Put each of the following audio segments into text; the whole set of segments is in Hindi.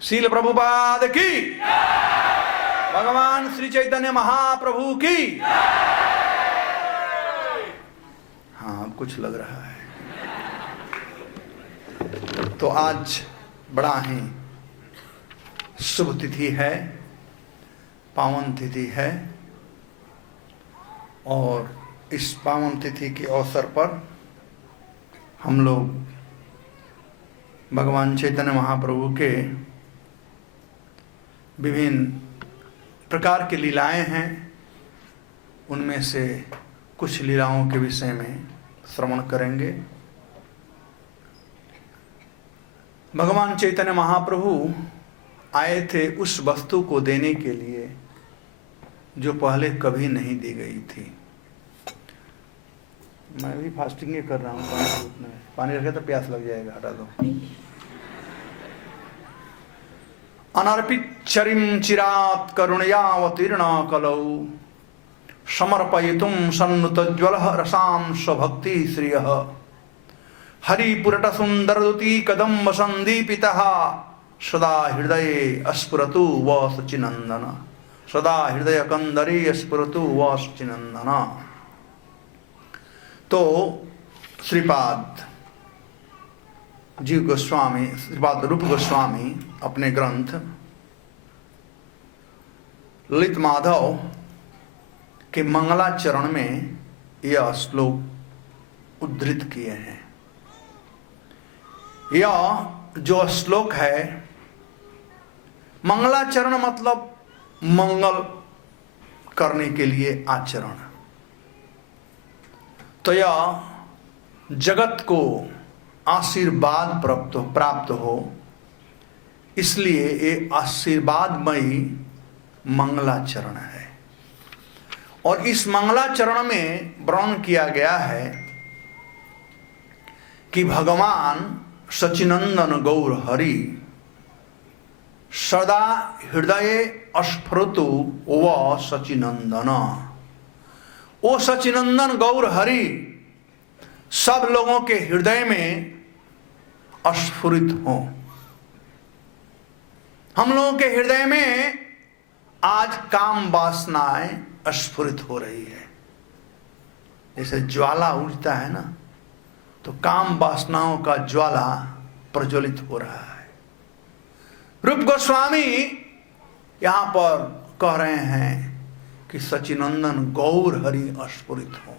शील प्रभुपाद की, भगवान श्री चैतन्य महाप्रभु की। हाँ, अब कुछ लग रहा है। तो आज बड़ा ही शुभ तिथि है, पावन तिथि है, और इस पावन तिथि के अवसर पर हम लोग भगवान चैतन्य महाप्रभु के विभिन्न प्रकार की लीलाएं हैं, उनमें से कुछ लीलाओं के विषय में श्रवण करेंगे। भगवान चैतन्य महाप्रभु आए थे उस वस्तु को देने के लिए जो पहले कभी नहीं दी गई थी। मैं भी फास्टिंग ही कर रहा हूँ, पानी रखे तो प्यास लग जाएगा, हटा दो। अनर्पित चरिम चिरात करुणयावतीर्ण कलौ समर्पयितुं सन्नुतज्ज्वलः रसां स्वभक्ति श्रियः हरिपुरट सुंदरदुती कदम्ब संदीपितः सदा हृदये अस्फुरतु व सचिनंदन, सदा हृदय कंदरे अस्फुरतु व सचिनंदन। तो श्रीपाद जीव गोस्वामी, श्रीपाद रूप गोस्वामी अपने ग्रंथ ललित माधव के मंगलाचरण में यह श्लोक उद्धृत किए हैं। यह जो श्लोक है, मंगलाचरण मतलब मंगल करने के लिए आचरण। तो यह जगत को आशीर्वाद प्राप्त हो, इसलिए ये आशीर्वादमयी मंगलाचरण है। और इस मंगलाचरण में वर्णन किया गया है कि भगवान सचिनंदन गौर हरि सदा हृदय अस्फुरतु व सचिनंदन। ओ सचिनंदन गौर हरि सब लोगों के हृदय में अस्फुरित हो। हम लोगों के हृदय में आज काम वासनाएं स्फुरित हो रही है। जैसे ज्वाला उठता है ना, तो काम वासनाओं का ज्वाला प्रज्वलित हो रहा है। रूप गोस्वामी यहां पर कह रहे हैं कि सचिनंदन गौर हरि स्फुरित हो।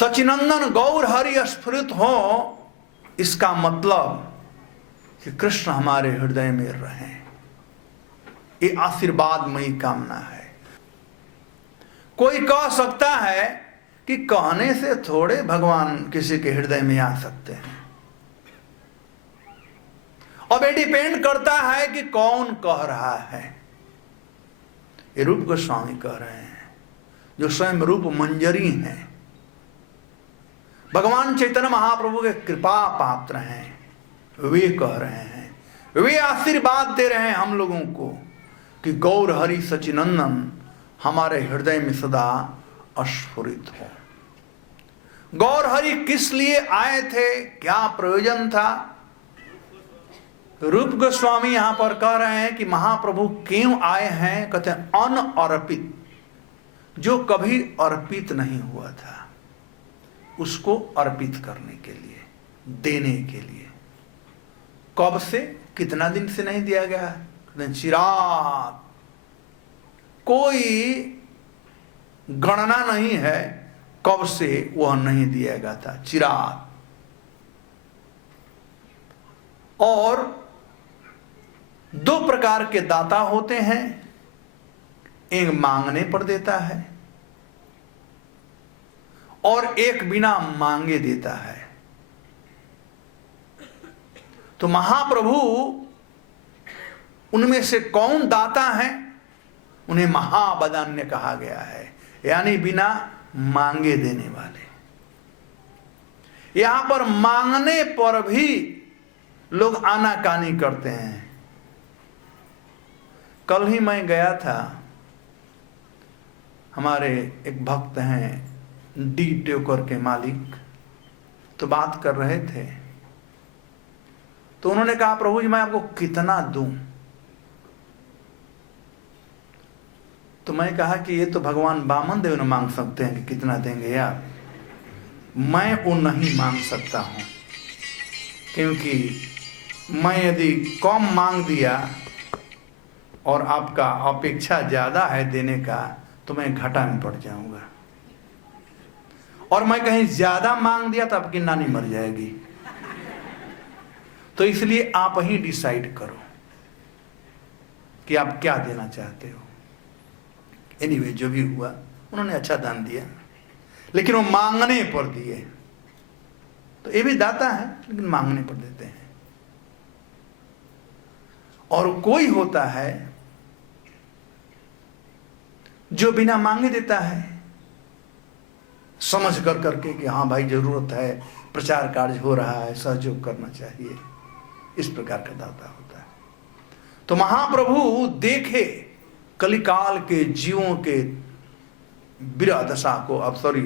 सचिनंदन गौर हरि स्फुरित हो, इसका मतलब कि कृष्ण हमारे हृदय में रहें। ये आशीर्वादमयी कामना है। कोई कह सकता है कि कहने से थोड़े भगवान किसी के हृदय में आ सकते हैं। अब ये डिपेंड करता है कि कौन कह रहा है। ये रूप गोस्वामी कह रहे हैं, जो स्वयं रूप मंजरी हैं, भगवान चैतन्य महाप्रभु के कृपा पात्र हैं। वे कह रहे हैं, वे आशीर्वाद दे रहे हैं हम लोगों को कि गौर हरि सचिनंदन हमारे हृदय में सदा अस्फुरित हो। गौर हरि किस लिए आए थे, क्या प्रयोजन था? रूप गोस्वामी यहां पर कह रहे हैं कि महाप्रभु क्यों आए हैं। कहते हैं अनअर्पित, जो कभी अर्पित नहीं हुआ था उसको अर्पित करने के लिए, देने के लिए। कब से, कितना दिन से नहीं दिया गया? चिराग, कोई गणना नहीं है कब से वह नहीं दिया गया था। चिराग। और दो प्रकार के दाता होते हैं, एक मांगने पर देता है और एक बिना मांगे देता है। तो महाप्रभु उनमें से कौन दाता है? उन्हें महावदान्य कहा गया है, यानी बिना मांगे देने वाले। यहां पर मांगने पर भी लोग आनाकानी करते हैं। कल ही मैं गया था, हमारे एक भक्त हैं डी टेकर के मालिक, तो बात कर रहे थे। तो उन्होंने कहा प्रभु जी मैं आपको कितना दूं? तो मैं कहा कि ये तो भगवान वामन देव ने मांग सकते हैं कि कितना देंगे आप, मैं वो नहीं मांग सकता हूं, क्योंकि मैं यदि कम मांग दिया और आपका अपेक्षा ज्यादा है देने का तो मैं घाटा में पड़ जाऊंगा, और मैं कहीं ज्यादा मांग दिया तो आपकी नानी मर जाएगी। तो इसलिए आप ही डिसाइड करो कि आप क्या देना चाहते हो। एनीवे जो भी हुआ उन्होंने अच्छा दान दिया, लेकिन वो मांगने पर दिए। तो ये भी दाता है लेकिन मांगने पर देते हैं। और कोई होता है जो बिना मांगे देता है, समझ कर करके कि हाँ भाई जरूरत है, प्रचार कार्य हो रहा है, सहयोग करना चाहिए, इस प्रकार का दाता होता है। तो महाप्रभु देखे कलिकाल के जीवों के विरह दशा को, अब सॉरी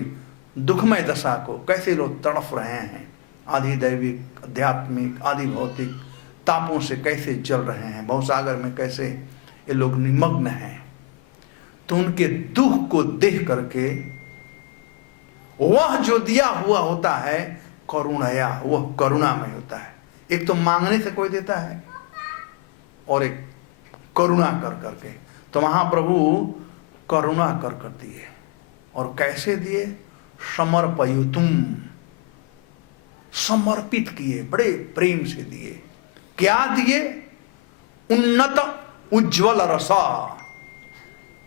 दुखमय दशा को, कैसे लोग तड़फ रहे हैं, आदि दैविक आध्यात्मिक आदि भौतिक तापों से कैसे जल रहे हैं, भवसागर में कैसे ये लोग निमग्न हैं। तो उनके दुख को देख करके वह जो दिया हुआ होता है करुणया, वह करुणामय होता है। एक तो मांगने से कोई देता है और एक करुणा कर करके। तो महाप्रभु करुणा कर कर दिए। और कैसे दिए? समर्पयुतुम, समर्पित किए, बड़े प्रेम से दिए। क्या दिए? उन्नत उज्ज्वल रसा।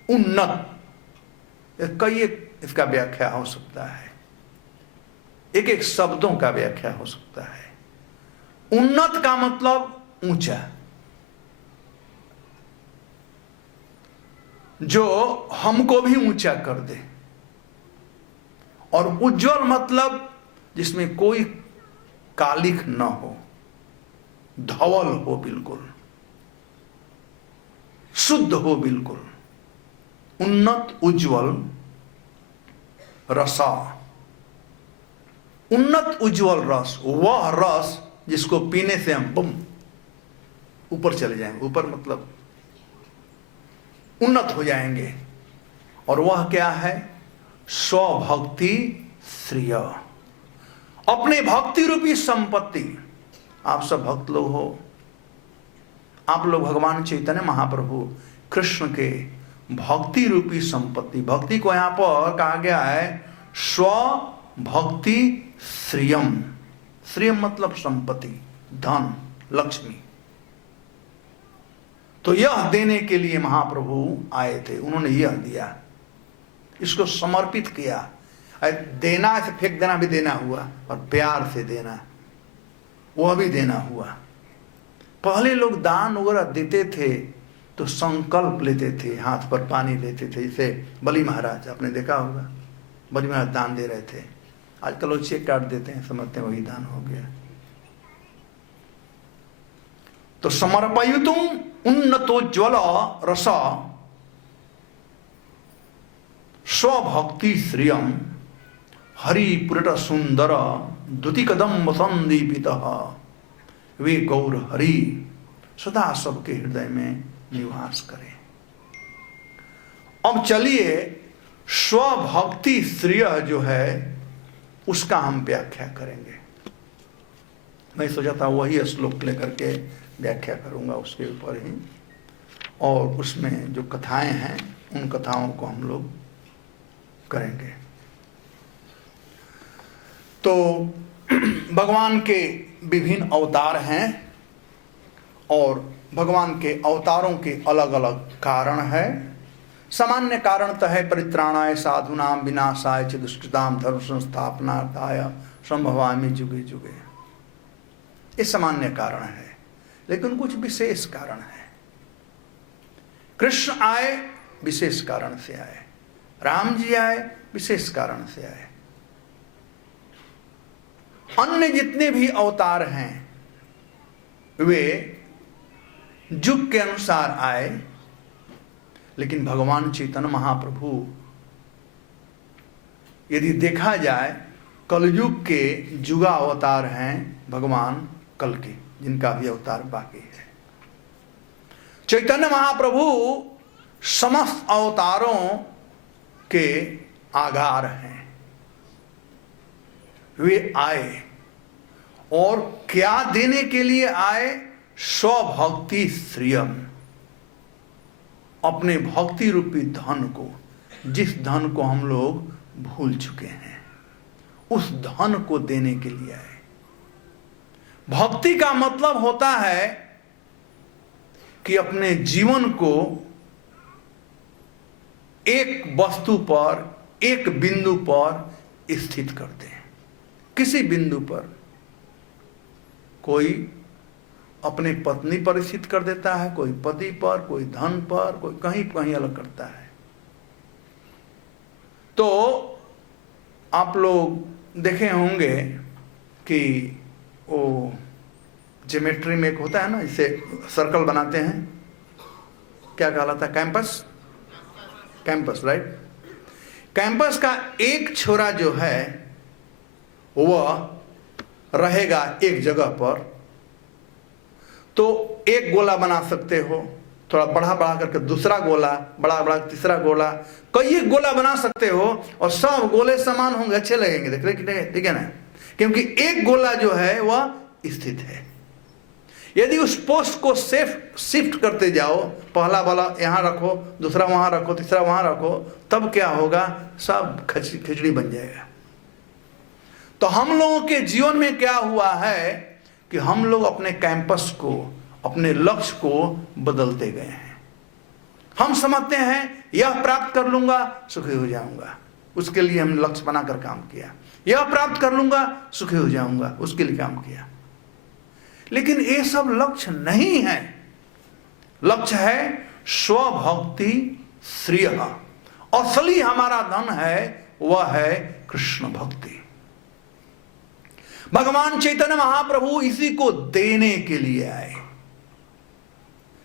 उन्नत, कई इसका व्याख्या हो सकता है, एक एक शब्दों का व्याख्या हो सकता है। उन्नत का मतलब ऊंचा, जो हमको भी ऊंचा कर दे। और उज्जवल मतलब जिसमें कोई कालिख न हो, धवल हो, बिल्कुल शुद्ध हो, बिल्कुल उन्नत उज्जवल रसा। उन्नत उज्जवल रस, वह रस जिसको पीने से हम बम ऊपर चले जाएंगे, ऊपर मतलब उन्नत हो जाएंगे। और वह क्या है? स्वभक्ति श्रेय, अपने भक्ति रूपी संपत्ति। आप सब भक्त लोग हो, आप लोग भगवान चैतन्य महाप्रभु कृष्ण के भक्ति रूपी संपत्ति। भक्ति को यहां पर कहा गया है स्व भक्ति श्रियम। श्रियम मतलब संपत्ति, धन, लक्ष्मी। तो यह देने के लिए महाप्रभु आए थे, उन्होंने यह दिया, इसको समर्पित किया। देना ऐसे फेंक देना भी देना हुआ, और प्यार से देना वह भी देना हुआ। पहले लोग दान वगैरह देते थे तो संकल्प लेते थे, हाथ पर पानी लेते थे। जैसे बलि महाराज, आपने देखा होगा, बलि महाराज दान दे रहे थे। आजकल वो चेक काट देते हैं, समझते हैं वही दान हो गया। तो समर्पयुतुम उन्नतोज्ज्वल रस स्वभक्ति श्रियम हरिपुरट सुंदर द्युतिकदम्ब संदीपित वे गौर हरि सदा सबके हृदय में निवास करें। अब चलिए स्वभक्ति श्रेय जो है उसका हम व्याख्या करेंगे। मैं सोचा था वही श्लोक लेकर के व्याख्या करूंगा उसके ऊपर ही, और उसमें जो कथाएं हैं उन कथाओं को हम लोग करेंगे। तो भगवान के विभिन्न अवतार हैं और भगवान के अवतारों के अलग अलग कारण है। सामान्य कारण तो है परित्राणाय साधूनाम विनाशाय च दुष्कृताम धर्म संस्थापनार्थाय संभवामि जुगे जुगे, ये सामान्य कारण है। लेकिन कुछ विशेष कारण है। कृष्ण आए विशेष कारण से आए, राम जी आए विशेष कारण से आए, अन्य जितने भी अवतार हैं वे युग के अनुसार आए। लेकिन भगवान चैतन्य महाप्रभु यदि देखा जाए कलयुग के युगा अवतार हैं भगवान कल के, जिनका भी अवतार बाकी है। चैतन्य महाप्रभु समस्त अवतारों के आधार हैं। वे आए और क्या देने के लिए आए? स्वभक्ति श्रियम, अपने भक्ति रूपी धन को, जिस धन को हम लोग भूल चुके हैं, उस धन को देने के लिए आए। भक्ति का मतलब होता है कि अपने जीवन को एक वस्तु पर, एक बिंदु पर स्थित करते हैं। किसी बिंदु पर कोई अपने पत्नी पर स्थित कर देता है, कोई पति पर, कोई धन पर, कोई कहीं कहीं अलग करता है। तो आप लोग देखे होंगे कि वो ज्योमेट्री में एक होता है ना, इसे सर्कल बनाते हैं, क्या कहलाता है? कैंपस। Campus, right. कैंपस का एक छोरा जो है वह रहेगा एक जगह पर, तो एक गोला बना सकते हो, थोड़ा बढ़ा बढ़ा करके दूसरा गोला, बड़ा बड़ा तीसरा गोला, कई एक गोला बना सकते हो और सब गोले समान होंगे, अच्छे लगेंगे, देख रहे, ठीक है ना? क्योंकि एक गोला जो है वह स्थित है। यदि उस पोस्ट को शिफ्ट करते जाओ, पहला वाला यहां रखो, दूसरा वहां रखो, तीसरा वहां रखो, तब क्या होगा? सब खिचड़ी बन जाएगा। तो हम लोगों के जीवन में क्या हुआ है कि हम लोग अपने कैंपस को, अपने लक्ष्य को बदलते गए हैं। हम समझते हैं यह प्राप्त कर लूंगा सुखी हो जाऊंगा, उसके लिए हमने लक्ष्य बनाकर काम किया। यह प्राप्त कर लूंगा सुखी हो जाऊंगा, उसके लिए काम किया। लेकिन ये सब लक्ष्य नहीं है। लक्ष्य है स्वभक्ति श्रेय। असली हमारा धन है वह है कृष्ण भक्ति। भगवान चैतन्य महाप्रभु इसी को देने के लिए आए।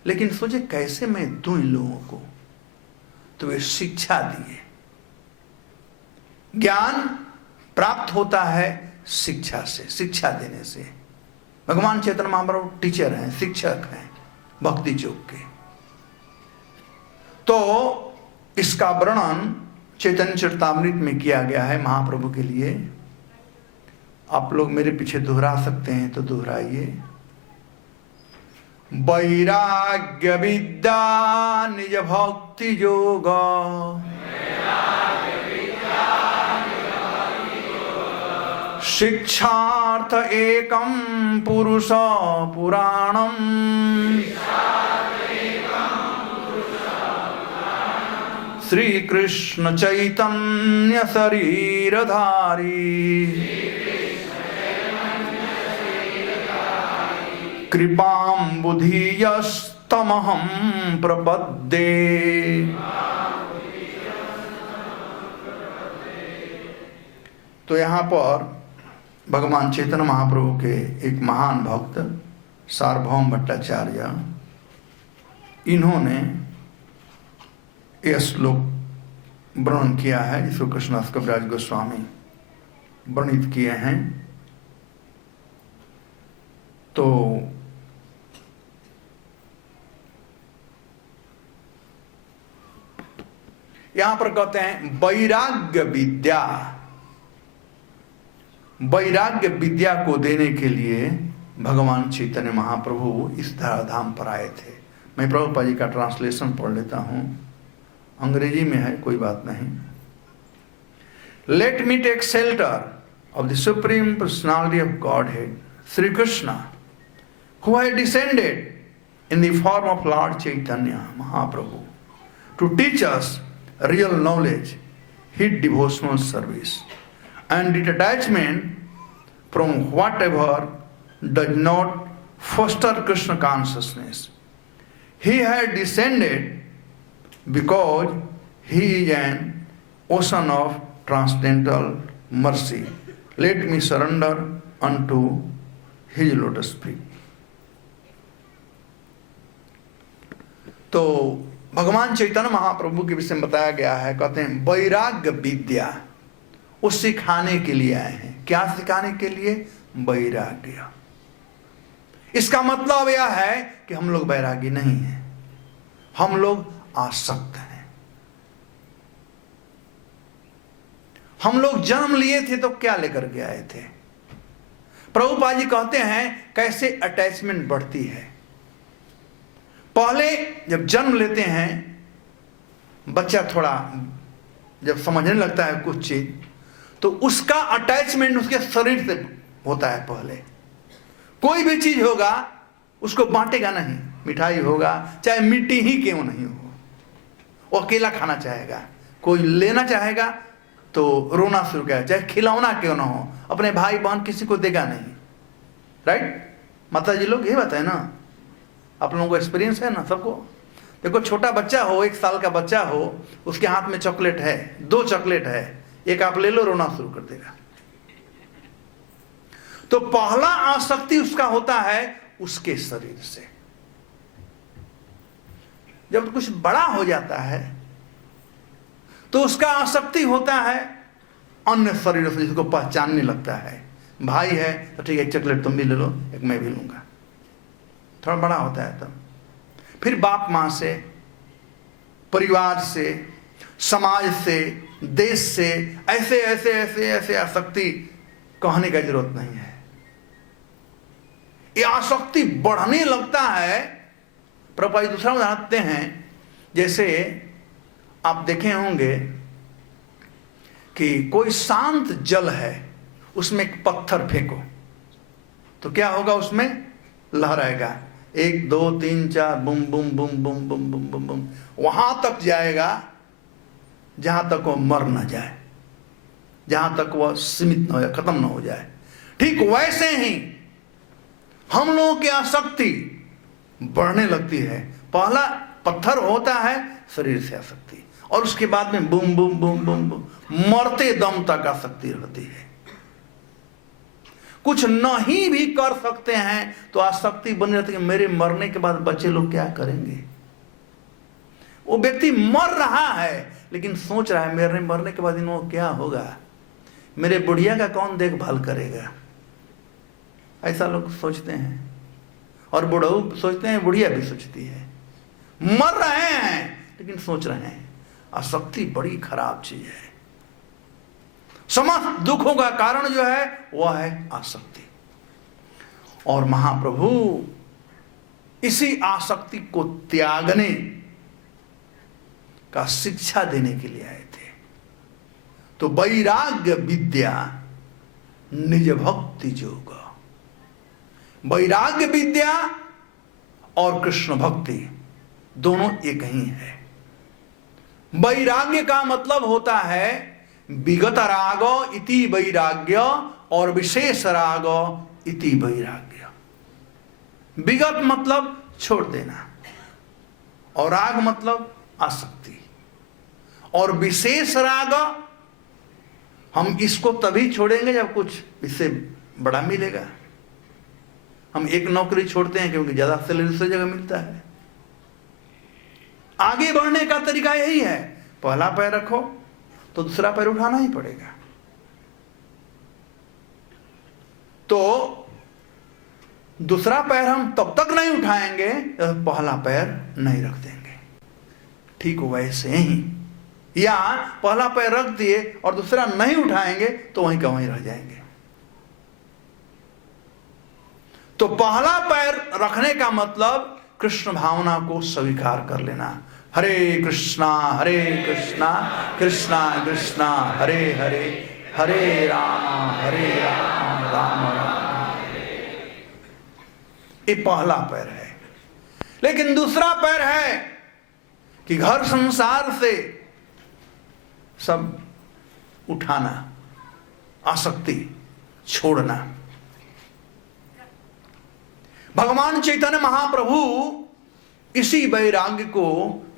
लेकिन सोचे कैसे मैं दूं इन लोगों को? तो वे शिक्षा दिए। ज्ञान प्राप्त होता है शिक्षा से, शिक्षा देने से। भगवान चैतन्य महाप्रभु टीचर हैं, शिक्षक हैं भक्ति चौक के। तो इसका वर्णन चैतन्य चरितामृत में किया गया है महाप्रभु के लिए। आप लोग मेरे पीछे दोहरा सकते हैं तो दोहराइए। वैराग्य विद्या निज भक्ति योग, शिक्षार्थ एकम पुरुष पुराणम, श्री कृष्ण चैतन्य शरीरधारी, कृपां बुधियस्तमहं प्रपद्ये। तो यहाँ पर भगवान चैतन्य महाप्रभु के एक महान भक्त सार्वभौम भट्टाचार्य, इन्होंने यह श्लोक वर्णन किया है जिसको कृष्णदास कविराज गोस्वामी वर्णित किए हैं। तो यहां पर कहते हैं वैराग्य विद्या। वैराग्य विद्या को देने के लिए भगवान चैतन्य महाप्रभु इस धराधाम पर आए थे। मैं प्रभुपाद जी का ट्रांसलेशन पढ़ लेता हूं, अंग्रेजी में है, कोई बात नहीं। Let me take shelter of the supreme personality of godhead Shri Krishna, who had descended in the form of Lord Chaitanya Mahaprabhu to teach us real knowledge, his devotional service, and detachment from whatever does not foster Krishna consciousness. He had descended because he is an ocean of transcendental mercy. Let me surrender unto his lotus feet. तो भगवान चैतन्य महाप्रभु के विषय में बताया गया है, कहते हैं वैराग्य विद्या वो सिखाने के लिए आए हैं। क्या सिखाने के लिए? वैराग्य। इसका मतलब यह है कि हम लोग वैरागी नहीं हैं, हम लोग आसक्त हैं। हम लोग जन्म लिए थे तो क्या लेकर के आए थे? प्रभुपाद जी कहते हैं कैसे अटैचमेंट बढ़ती है। पहले जब जन्म लेते हैं बच्चा, थोड़ा जब समझने लगता है कुछ चीज, तो उसका अटैचमेंट उसके शरीर से होता है। पहले कोई भी चीज होगा उसको बांटेगा नहीं। मिठाई होगा चाहे मिट्टी ही क्यों नहीं हो, वो अकेला खाना चाहेगा। कोई लेना चाहेगा तो रोना शुरू करेगा, चाहे खिलौना क्यों ना हो, अपने भाई बहन किसी को देगा नहीं। राइट माता जी लोग, ये बात है ना, आप लोगों को एक्सपीरियंस है ना सबको। देखो छोटा बच्चा हो, 1 साल का बच्चा हो, उसके हाथ में चॉकलेट है, 2 चॉकलेट है, एक आप ले लो, रोना शुरू कर देगा। तो पहला आसक्ति उसका होता है उसके शरीर से। जब कुछ बड़ा हो जाता है तो उसका आसक्ति होता है अन्य शरीरों से, जिसको पहचानने लगता है। भाई है तो ठीक है, एक चॉकलेट तुम भी ले लो, एक मैं भी लूंगा। थोड़ा बड़ा होता है तब फिर बाप मां से, परिवार से, समाज से, देश से, ऐसे ऐसे ऐसे ऐसे आसक्ति कहने का जरूरत नहीं है। ये आसक्ति बढ़ने लगता है। प्रभुपाद दूसरा उदाहरण देते हैं, जैसे आप देखे होंगे कि कोई शांत जल है, उसमें एक पत्थर फेंको तो क्या होगा, उसमें लहराएगा। 1 2 3 4 बुम बुम बुम बुम बुम बुम बुम बुम, वहां तक जाएगा जहां तक वो मर ना जाए, जहां तक वह सीमित ना हो जाए, खत्म ना हो जाए। ठीक वैसे ही हम लोगों की आसक्ति बढ़ने लगती है। पहला पत्थर होता है शरीर से आसक्ति, और उसके बाद में बुम बुम बुम बुम बुम, मरते दम तक आसक्ति रहती है। कुछ नहीं भी कर सकते हैं तो आसक्ति बनी रहती है। मेरे मरने के बाद बच्चे लोग क्या करेंगे? वो व्यक्ति मर रहा है लेकिन सोच रहा है मेरे मरने के बाद इनको क्या होगा, मेरे बुढ़िया का कौन देखभाल करेगा। ऐसा लोग सोचते हैं, और बुढ़ऊ सोचते हैं, बुढ़िया भी सोचती है। मर रहे हैं लेकिन सोच रहे हैं। आसक्ति बड़ी खराब चीज है। समस्त दुखों का कारण जो है वह है आसक्ति। और महाप्रभु इसी आसक्ति को त्यागने का शिक्षा देने के लिए आए थे। तो वैराग्य विद्या निज भक्ति योग, वैराग्य विद्या और कृष्ण भक्ति दोनों एक ही है। वैराग्य का मतलब होता है विगत राग इति वैराग्य और विशेष राग इति वैराग्य। विगत मतलब छोड़ देना, और राग मतलब आसक्ति, और विशेष राग हम इसको तभी छोड़ेंगे जब कुछ इससे बड़ा मिलेगा। हम एक नौकरी छोड़ते हैं क्योंकि ज्यादा सैलरी दूसरी जगह मिलता है। आगे बढ़ने का तरीका यही है, पहला पैर रखो तो दूसरा पैर उठाना ही पड़ेगा। तो दूसरा पैर हम तब तक नहीं उठाएंगे जब पहला पैर नहीं रख देंगे। ठीक वैसे ही, या पहला पैर रख दिए और दूसरा नहीं उठाएंगे तो वहीं का वहीं रह जाएंगे। तो पहला पैर रखने का मतलब कृष्ण भावना को स्वीकार कर लेना। हरे कृष्णा कृष्णा कृष्णा हरे हरे, हरे राम राम राम। ये पहला पैर है। लेकिन दूसरा पैर है कि घर संसार से सब उठाना, आसक्ति छोड़ना। भगवान चैतन्य महाप्रभु इसी वैराग्य को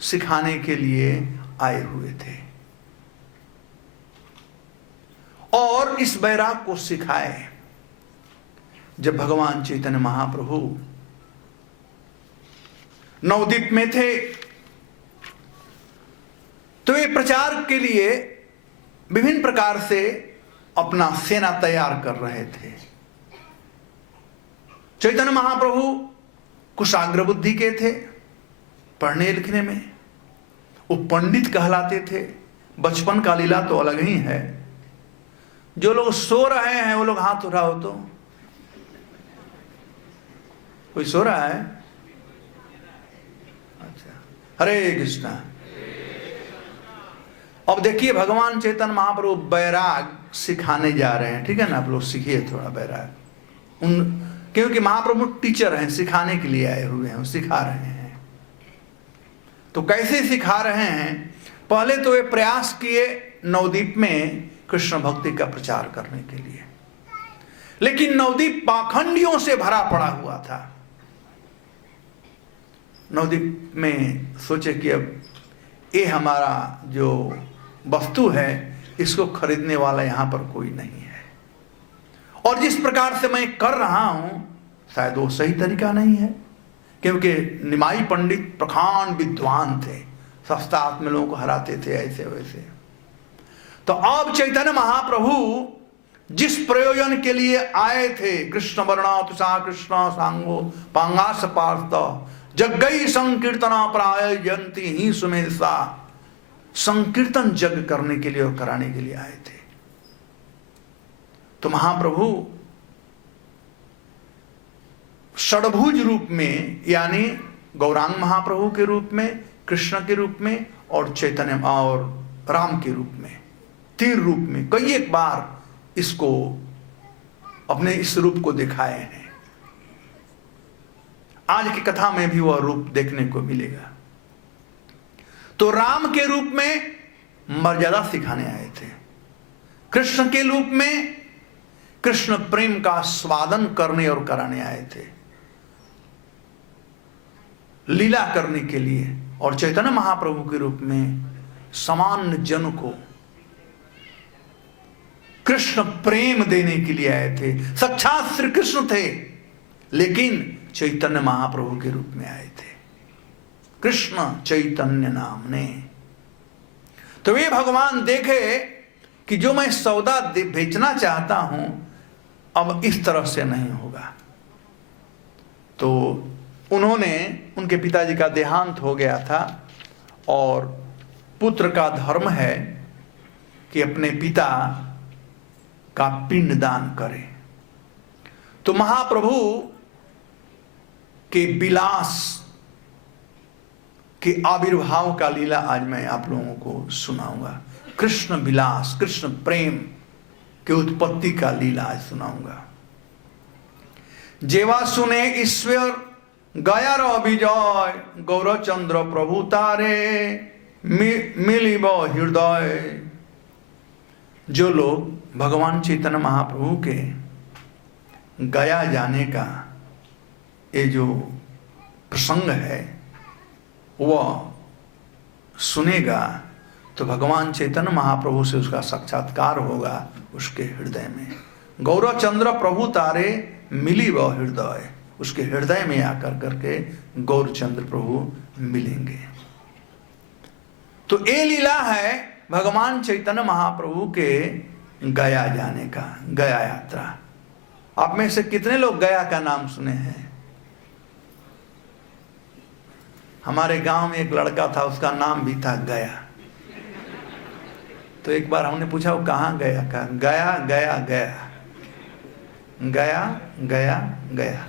सिखाने के लिए आए हुए थे, और इस वैराग्य को सिखाए। जब भगवान चैतन्य महाप्रभु नवद्वीप में थे तो ये प्रचार के लिए विभिन्न प्रकार से अपना सेना तैयार कर रहे थे। चैतन्य महाप्रभु कुशाग्र बुद्धि के थे, पढ़ने लिखने में वो पंडित कहलाते थे। बचपन का लीला तो अलग ही है। जो लोग सो रहे हैं वो लोग हाथ उठाओ तो। कोई सो रहा है? अच्छा, हरे कृष्णा। अब देखिए भगवान चैतन्य महाप्रभु बैराग सिखाने जा रहे हैं, ठीक है ना। आप लोग सीखिए थोड़ा बैराग, क्योंकि महाप्रभु टीचर हैं, सिखाने के लिए आए हुए हैं, सिखा रहे हैं। तो कैसे सिखा रहे हैं? पहले तो वे प्रयास किए नवद्वीप में कृष्ण भक्ति का प्रचार करने के लिए, लेकिन नवद्वीप पाखंडियों से भरा पड़ा हुआ था। नवद्वीप में सोचे कि अब ये हमारा जो वस्तु है इसको खरीदने वाला यहां पर कोई नहीं है, और जिस प्रकार से मैं कर रहा हूं शायद वो सही तरीका नहीं है, क्योंकि निमाई पंडित प्रखांड विद्वान थे, शास्त्रार्थ में लोगों को हराते थे ऐसे वैसे। तो अब चैतन्य महाप्रभु जिस प्रयोजन के लिए आए थे, कृष्ण वर्णा तुषा कृष्ण सांगो पांगास पार्थ जगई संकीर्तना प्रायंती ही सुमेधा, संकीर्तन जग करने के लिए और कराने के लिए आए थे। तो महाप्रभु षडभुज रूप में, यानी गौरांग महाप्रभु के रूप में, कृष्ण के रूप में और चैतन्य और राम के रूप में, तीन रूप में कई एक बार इसको अपने इस रूप को दिखाए हैं। आज की कथा में भी वह रूप देखने को मिलेगा। तो राम के रूप में मर्यादा सिखाने आए थे, कृष्ण के रूप में कृष्ण प्रेम का स्वादन करने और कराने आए थे, लीला करने के लिए, और चैतन्य महाप्रभु के रूप में सामान्य जन को कृष्ण प्रेम देने के लिए आए थे। साक्षात श्री कृष्ण थे, लेकिन चैतन्य महाप्रभु के रूप में आए थे, कृष्ण चैतन्य नाम ने। तो वे भगवान देखे कि जो मैं सौदा बेचना चाहता हूं अब इस तरह से नहीं होगा। तो उन्होंने, उनके पिताजी का देहांत हो गया था और पुत्र का धर्म है कि अपने पिता का पिंड दान करे। तो महाप्रभु के विलास के आविर्भाव का लीला आज मैं आप लोगों को सुनाऊंगा। कृष्ण विलास, कृष्ण प्रेम के उत्पत्ति का लीला आज सुनाऊंगा। जेवा सुने ईश्वर गया विजय, गौरचंद्र प्रभु तारे मिलिब हृदय। जो लोग भगवान चैतन्य महाप्रभु के गया जाने का ये जो प्रसंग है वह सुनेगा तो भगवान चैतन्य महाप्रभु से उसका साक्षात्कार होगा उसके हृदय में। गौरचंद्र प्रभु तारे मिली वह हृदय, उसके हृदय में आकर करके गौरचंद्र प्रभु मिलेंगे। तो ये लीला है भगवान चैतन्य महाप्रभु के गया जाने का, गया यात्रा। आप में से कितने लोग गया का नाम सुने हैं? हमारे गांव में एक लड़का था, उसका नाम भी था गया। तो एक बार हमने पूछा वो कहाँ गया का? गया गया गया गया गया गया।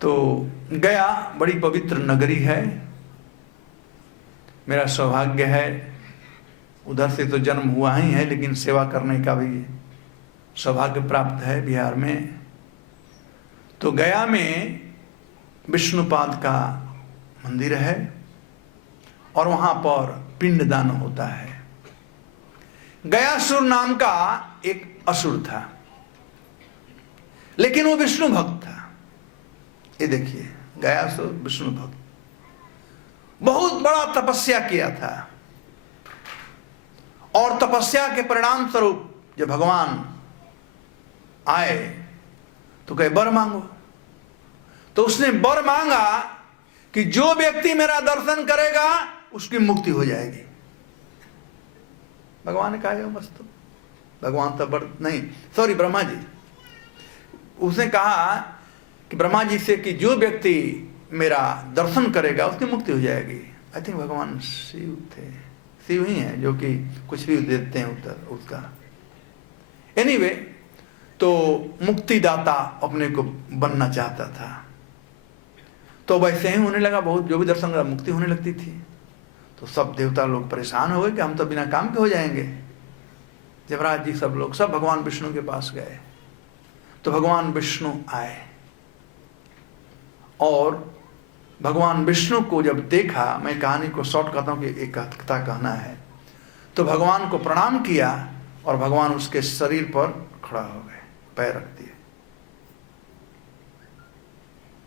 तो गया बड़ी पवित्र नगरी है। मेरा सौभाग्य है, उधर से तो जन्म हुआ ही है, लेकिन सेवा करने का भी सौभाग्य प्राप्त है बिहार में। तो गया में विष्णुपाद का मंदिर है और वहां पर पिंडदान होता है। गयासुर नाम का एक असुर था, लेकिन वो विष्णु भक्त था। ये देखिए, गयासुर विष्णु भक्त, बहुत बड़ा तपस्या किया था, और तपस्या के परिणाम स्वरूप जब भगवान आए तो कहे वर मांगो। तो उसने वर मांगा कि जो व्यक्ति मेरा दर्शन करेगा उसकी मुक्ति हो जाएगी। भगवान ने कहा मस्त, भगवान तो वर नहीं, सॉरी ब्रह्मा जी, उसने कहा कि ब्रह्मा जी से कि जो व्यक्ति मेरा दर्शन करेगा उसकी मुक्ति हो जाएगी। आई थिंक भगवान शिव थे, शिव ही हैं जो कि कुछ भी देते हैं उत्तर उसका। एनीवे, तो मुक्तिदाता अपने को बनना चाहता था, तो वैसे ही होने लगा। बहुत जो भी दर्शन करा मुक्ति होने लगती थी। तो सब देवता लोग परेशान हो गए कि हम तो बिना काम के हो जाएंगे। जमराज जी सब लोग सब भगवान विष्णु के पास गए। तो भगवान विष्णु आए और भगवान विष्णु को जब देखा, मैं कहानी को शॉर्ट करता हूं कि एक कथा कहना है, तो भगवान को प्रणाम किया और भगवान उसके शरीर पर खड़ा हो गए, पैर रख दिए।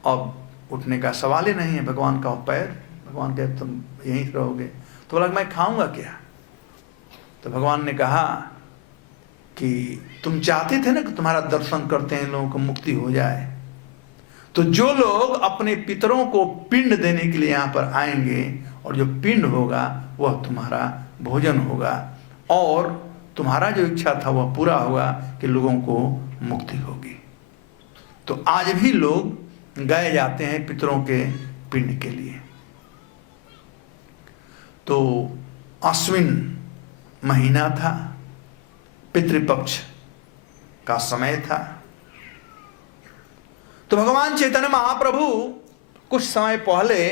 अब उठने का सवाल ही नहीं है, भगवान का पैर, भगवान कहते तुम यहीं रहोगे। तो बोला मैं खाऊंगा क्या? तो भगवान ने कहा कि तुम चाहते थे ना कि तुम्हारा दर्शन करते हैं लोगों को मुक्ति हो जाए, तो जो लोग अपने पितरों को पिंड देने के लिए यहाँ पर आएंगे और जो पिंड होगा वह तुम्हारा भोजन होगा और तुम्हारा जो इच्छा था वह पूरा होगा कि लोगों को मुक्ति होगी। तो आज भी लोग गए जाते हैं पितरों के पिंड के लिए। तो अश्विन महीना था, पितृपक्ष का समय था। तो भगवान चैतन्य महाप्रभु कुछ समय पहले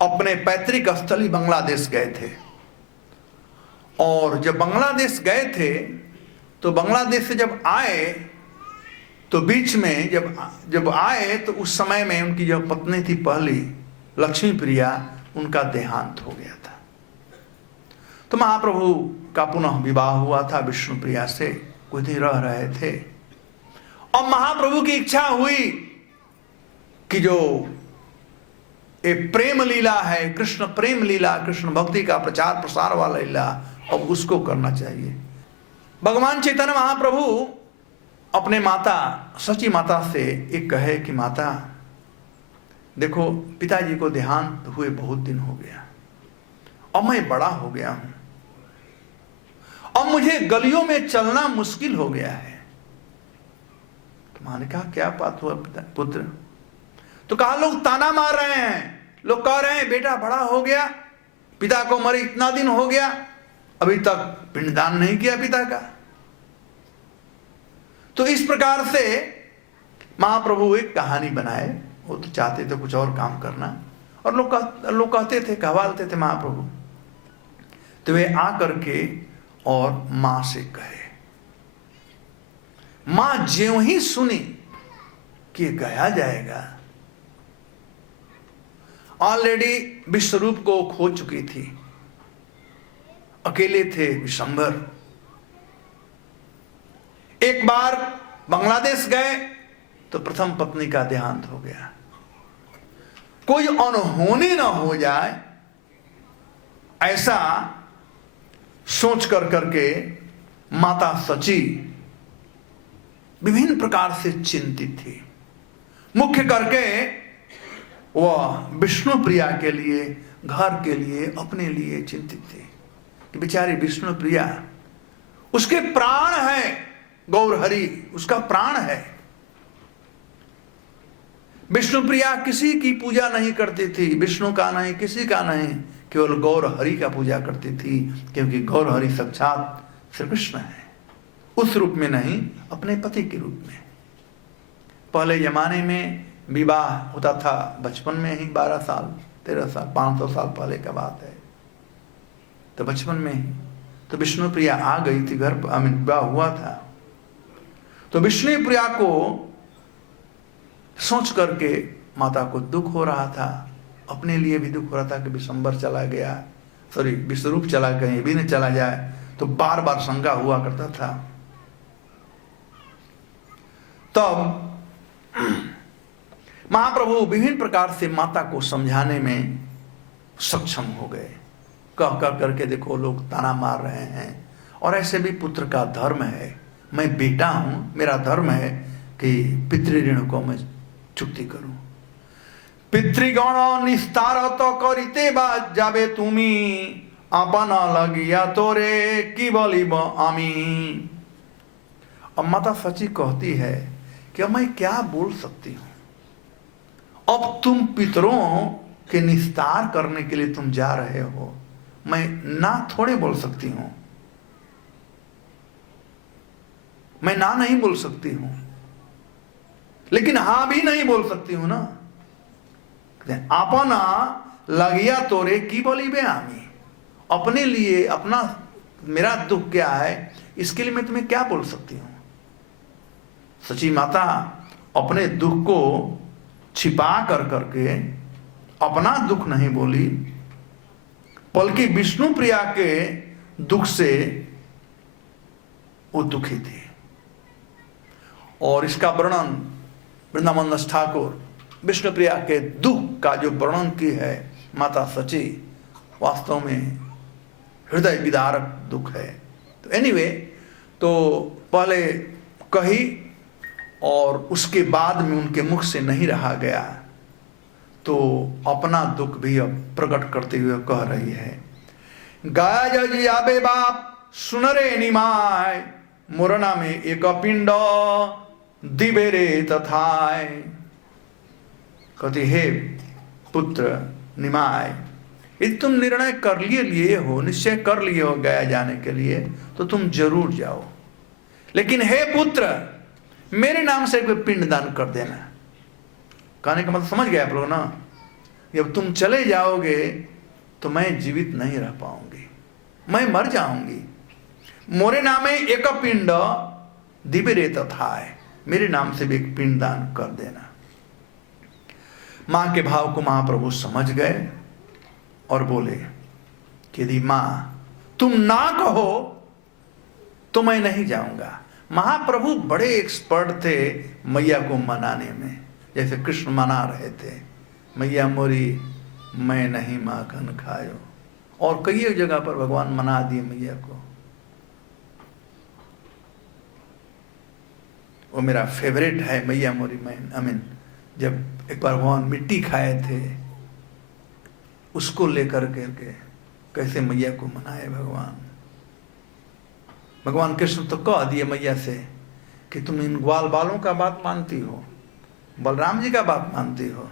अपने पैतृक स्थली बांग्लादेश गए थे। और जब बांग्लादेश गए थे तो बांग्लादेश से जब आए तो बीच में जब आए तो उस समय में उनकी जो पत्नी थी पहली लक्ष्मी प्रिया, उनका देहांत हो गया था। तो महाप्रभु का पुनः विवाह हुआ था विष्णु प्रिया से, कुछ दिन रह रहे थे और महाप्रभु की इच्छा हुई कि जो एक प्रेम लीला है, कृष्ण प्रेम लीला, कृष्ण भक्ति का प्रचार प्रसार वाला लीला, अब उसको करना चाहिए। भगवान चैतन्य महाप्रभु अपने माता सची माता से एक कहे कि माता देखो, पिताजी को देहांत हुए बहुत दिन हो गया और मैं बड़ा हो गया हूं और मुझे गलियों में चलना मुश्किल हो गया है। तो मां ने कहा क्या बात हुआ पुत्र? तो कहा लोग ताना मार रहे हैं, लोग कह रहे हैं बेटा बड़ा हो गया, पिता को मरे इतना दिन हो गया, अभी तक पिंडदान नहीं किया पिता का। तो इस प्रकार से महाप्रभु एक कहानी बनाए। वो तो चाहते थे कुछ और काम करना और लोग कहते थे, कहवालते थे महाप्रभु। तो वे आकर के और मां से कहे। मां ज्यों ही सुनी कि गया जाएगा, ऑलरेडी विश्वरूप को खो चुकी थी, अकेले थे विशंबर। एक बार बांग्लादेश गए तो प्रथम पत्नी का देहांत हो गया। कोई अनहोनी ना हो जाए ऐसा सोच कर करके माता सची विभिन्न प्रकार से चिंतित थी। मुख्य करके वह विष्णु प्रिया के लिए, घर के लिए, अपने लिए चिंतित थी कि बेचारी विष्णु प्रिया, उसके प्राण है गौरहरि, उसका प्राण है। विष्णु प्रिया किसी की पूजा नहीं करती थी, विष्णु का नहीं, किसी का नहीं, केवल गौरहरि का पूजा करती थी, क्योंकि गौरहरि साक्षात श्री कृष्ण है, उस रूप में नहीं, अपने पति के रूप में। पहले जमाने में विवाह होता था बचपन में ही, 12 साल 13 साल 500 साल पहले का बात है। तो बचपन में ही तो विष्णु प्रिया आ गई थी घर, विवाह हुआ था। तो विष्णु प्रिया को सोच करके माता को दुख हो रहा था, अपने लिए भी दुख हो रहा था कि विशंबर चला गया, सॉरी विश्वरूप चला गया, ये भी नहीं चला जाए, तो बार बार शंका हुआ करता था। तब महाप्रभु विभिन्न प्रकार से माता को समझाने में सक्षम हो गए। कह कर करके देखो लोग ताना मार रहे हैं और ऐसे भी पुत्र का धर्म है, मैं बेटा हूं, मेरा धर्म है कि पितृऋण को मैं चुक्ति करूं। पितृगण निस्तार तो करिते बा जाबे तुमी अपना लगिया तोरे की बोलिब आमी। अब माता सची कहती है कि मैं क्या बोल सकती हूं। अब तुम पितरों के निस्तार करने के लिए तुम जा रहे हो, मैं ना थोड़े बोल सकती हूं, मैं ना नहीं बोल सकती हूं, लेकिन हां भी नहीं बोल सकती हूं ना। अपना लगिया तोरे की बोलीबे आमी, अपने लिए अपना मेरा दुख क्या है इसके लिए मैं तुम्हें क्या बोल सकती हूं। सची माता अपने दुख को छिपा कर करके अपना दुख नहीं बोली, बल्कि विष्णु प्रिया के दुख से वो दुखी थी। और इसका वर्णन वृंदावन दास ठाकुर विष्णु प्रिया के दुख का जो वर्णन की है माता सची, वास्तव में हृदय विदारक दुख है। तो एनीवे, तो पहले कही और उसके बाद में उनके मुख से नहीं रहा गया, तो अपना दुख भी अब प्रकट करते हुए कह रही है। गाया जज आबे बाप सुनरे निमाय, मुरना में एक पिंड दिबेरे तथाय। कहती हे पुत्र निमाय, यदि तुम निर्णय कर लिए हो, निश्चय कर लिए हो गया जाने के लिए, तो तुम जरूर जाओ, लेकिन हे पुत्र मेरे नाम से कोई पिंडदान कर देना। कहने का मतलब समझ गए आप लोग ना, जब तुम चले जाओगे तो मैं जीवित नहीं रह पाऊंगी, मैं मर जाऊंगी। मोरे नामे एक पिंड दिबेरे तथाय, मेरे नाम से भी एक पिंडदान कर देना। मां के भाव को महाप्रभु समझ गए और बोले कि यदि मां तुम ना कहो तो मैं नहीं जाऊंगा। महाप्रभु बड़े एक्सपर्ट थे मैया को मनाने में, जैसे कृष्ण मना रहे थे, मैया मोरी मैं नहीं माखन खायो, और कई जगह पर भगवान मना दिए मैया को। वो मेरा फेवरेट है मैया मोरी मैं जब एक बार भगवान मिट्टी खाए थे, उसको लेकर के कैसे मैया को मनाए भगवान कृष्ण तो कह दिए मैया से कि तुम इन ग्वाल बालों का बात मानती हो, बलराम जी का बात मानती हो,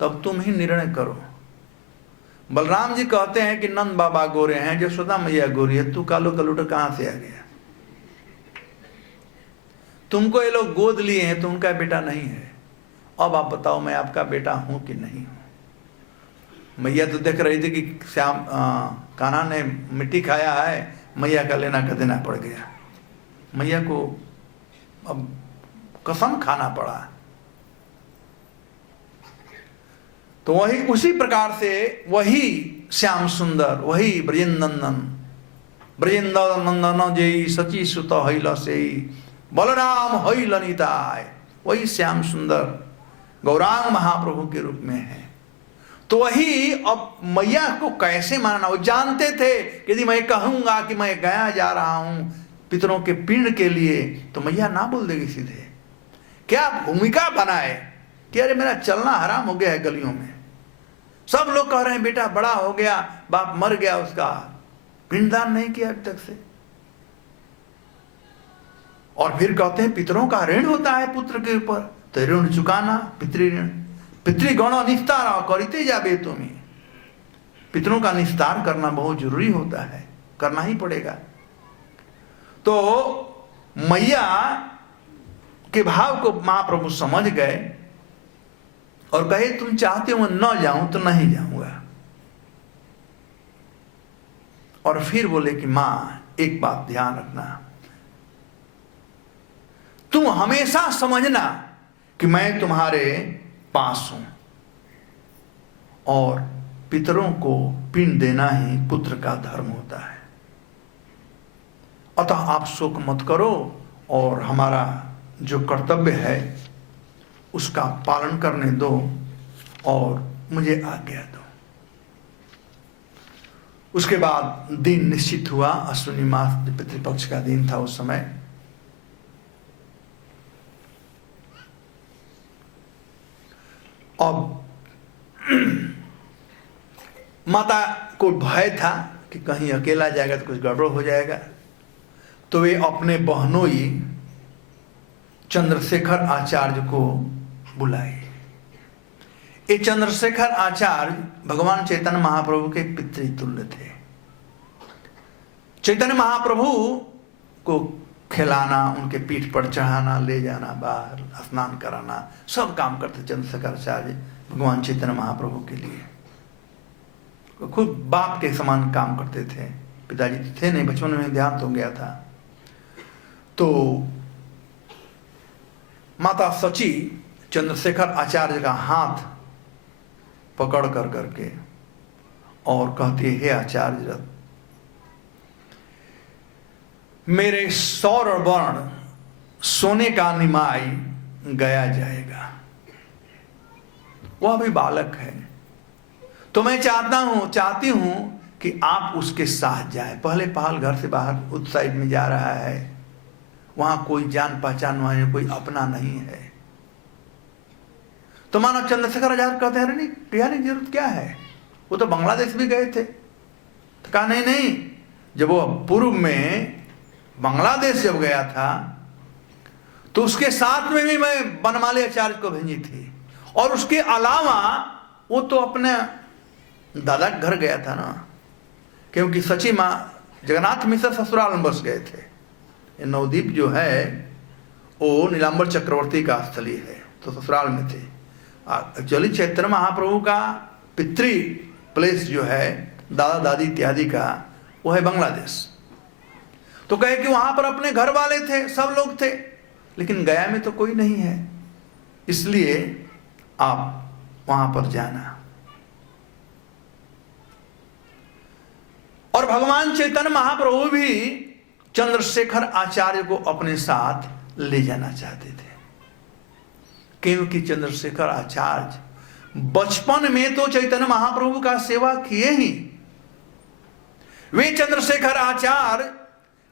तब तुम ही निर्णय करो। बलराम जी कहते हैं कि नंद बाबा गोरे हैं, यशोदा मैया गोरी है, तू कालो कलूटा कहां से आ गया? तुमको ये लोग गोद लिए हैं तो उनका बेटा नहीं है, अब आप बताओ मैं आपका बेटा हूं कि नहीं हूं। मैया तो देख रही थी कि श्याम कान्हा ने मिट्टी खाया है, मैया का लेना का देना पड़ गया। मैया को अब कसम खाना पड़ा। तो वही उसी प्रकार से वही श्याम सुंदर, वही ब्रजेंद्रनंदन, ब्रजेंद्र नंदन जय सची सुत हैल से बलराम हैल निताय, वही श्याम सुंदर गौरांग महाप्रभु के रूप में है। तो वही अब मैया को कैसे मानना, वो जानते थे कि यदि मैं कहूंगा कि मैं गया जा रहा हूं पितरों के पिंड के लिए, तो मैया ना बोल देगी सीधे। क्या भूमिका बनाए कि अरे मेरा चलना हराम हो गया है गलियों में, सब लोग कह रहे हैं बेटा बड़ा हो गया, बाप मर गया, उसका पिंडदान नहीं किया अब तक से। और फिर कहते हैं पितरों का ऋण होता है पुत्र के ऊपर, तो ऋण चुकाना, पितृऋण, पितृगण निस्तार करते जाबे तुम्हें। पितरों का निस्तार करना बहुत जरूरी होता है, करना ही पड़ेगा। तो मैया के भाव को महाप्रभु समझ गए और कहे तुम चाहते हो न जाऊं तो नहीं जाऊंगा। और फिर बोले कि मां एक बात ध्यान रखना, तुम हमेशा समझना कि मैं तुम्हारे पास हूं, और पितरों को पिंड देना ही पुत्र का धर्म होता है। अतः आप शोक मत करो और हमारा जो कर्तव्य है उसका पालन करने दो और मुझे आज्ञा दो। उसके बाद दिन निश्चित हुआ, अश्विनी मास पितृपक्ष का दिन था उस समय। अब माता को भय था कि कहीं अकेला जाएगा तो कुछ गड़बड़ हो जाएगा, तो वे अपने बहनोई चंद्रशेखर आचार्य को बुलाए। ये चंद्रशेखर आचार्य भगवान चैतन्य महाप्रभु के पितृतुल्य थे। चैतन्य महाप्रभु को खिलाना, उनके पीठ पर चढ़ाना, ले जाना, बाहर स्नान कराना, सब काम करते चंद्रशेखर आचार्य भगवान चैतन्य महाप्रभु के लिए। खुद बाप के समान काम करते थे। पिताजी थे नहीं, बचपन में देहांत हो गया था। तो माता सची चंद्रशेखर आचार्य का हाथ पकड़ कर करके और कहती है, हे आचार्य, मेरे सौर वर्ण सोने का निमाई गया जाएगा। वह भी बालक है, तो मैं चाहती हूं कि आप उसके साथ जाएं। पहले पहल घर से बाहर उस साइड में जा रहा है, वहां कोई जान पहचान वाले, कोई अपना नहीं है। तो मानो चंद्रशेखर आचार्य कहते हैं, नहीं यानी जरूरत क्या है, वो तो बांग्लादेश भी गए थे। तो कहा नहीं, जब वो पूर्व में बांग्लादेश जब गया था तो उसके साथ में भी मैं बनमाली आचार्य को भेजी थी, और उसके अलावा वो तो अपने दादा के घर गया था ना, क्योंकि सची माँ जगन्नाथ मिश्र ससुराल में बस गए थे। ये नवदीप जो है वो नीलांबर चक्रवर्ती का स्थली है, तो ससुराल में थे। एक्चुअली चैतन्य महाप्रभु का पितृ प्लेस जो है दादा दादी इत्यादि का, वो है बांग्लादेश। तो कहे कि वहां पर अपने घर वाले थे, सब लोग थे, लेकिन गया में तो कोई नहीं है, इसलिए आप वहां पर जाना। और भगवान चैतन्य महाप्रभु भी चंद्रशेखर आचार्य को अपने साथ ले जाना चाहते थे, क्योंकि चंद्रशेखर आचार्य बचपन में तो चैतन्य महाप्रभु का सेवा किए ही। वे चंद्रशेखर आचार्य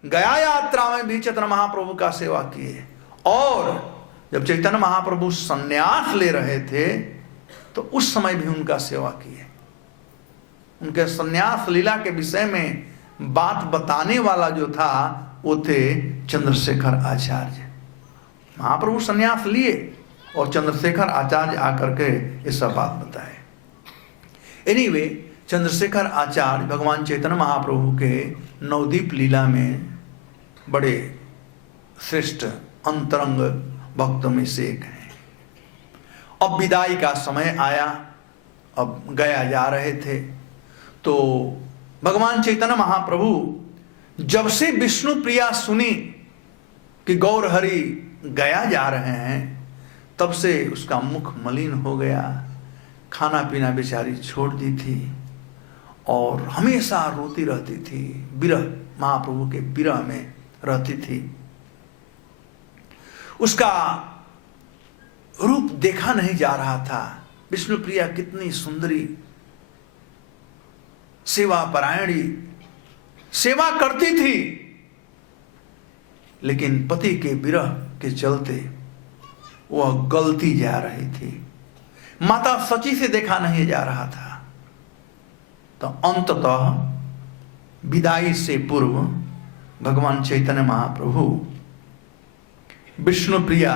गया यात्रा में भी चैतन्य महाप्रभु का सेवा किए, और जब चैतन्य महाप्रभु संन्यास ले रहे थे तो उस समय भी उनका सेवा किए। उनके संन्यास लीला के विषय में बात बताने वाला जो था वो थे चंद्रशेखर आचार्य। महाप्रभु संन्यास लिए और चंद्रशेखर आचार्य आकर के ये सब बात बताए। एनीवे, चंद्रशेखर आचार्य भगवान चैतन्य महाप्रभु के नवदीप लीला में बड़े श्रेष्ठ अंतरंग भक्तों में से एक हैं। अब विदाई का समय आया, अब गया जा रहे थे, तो भगवान चैतन्य महाप्रभु जब से विष्णु प्रिया सुनी कि गौर हरि गया जा रहे हैं, तब से उसका मुख मलिन हो गया। खाना पीना बेचारी छोड़ दी थी और हमेशा रोती रहती थी, विरह, महाप्रभु के विरह में रहती थी। उसका रूप देखा नहीं जा रहा था। विष्णु प्रिया कितनी सुंदरी, सेवा परायणी, सेवा करती थी, लेकिन पति के विरह के चलते वह गलती जा रही थी। माता सची से देखा नहीं जा रहा था। तो अंततः विदाई से पूर्व भगवान चैतन्य महाप्रभु विष्णु प्रिया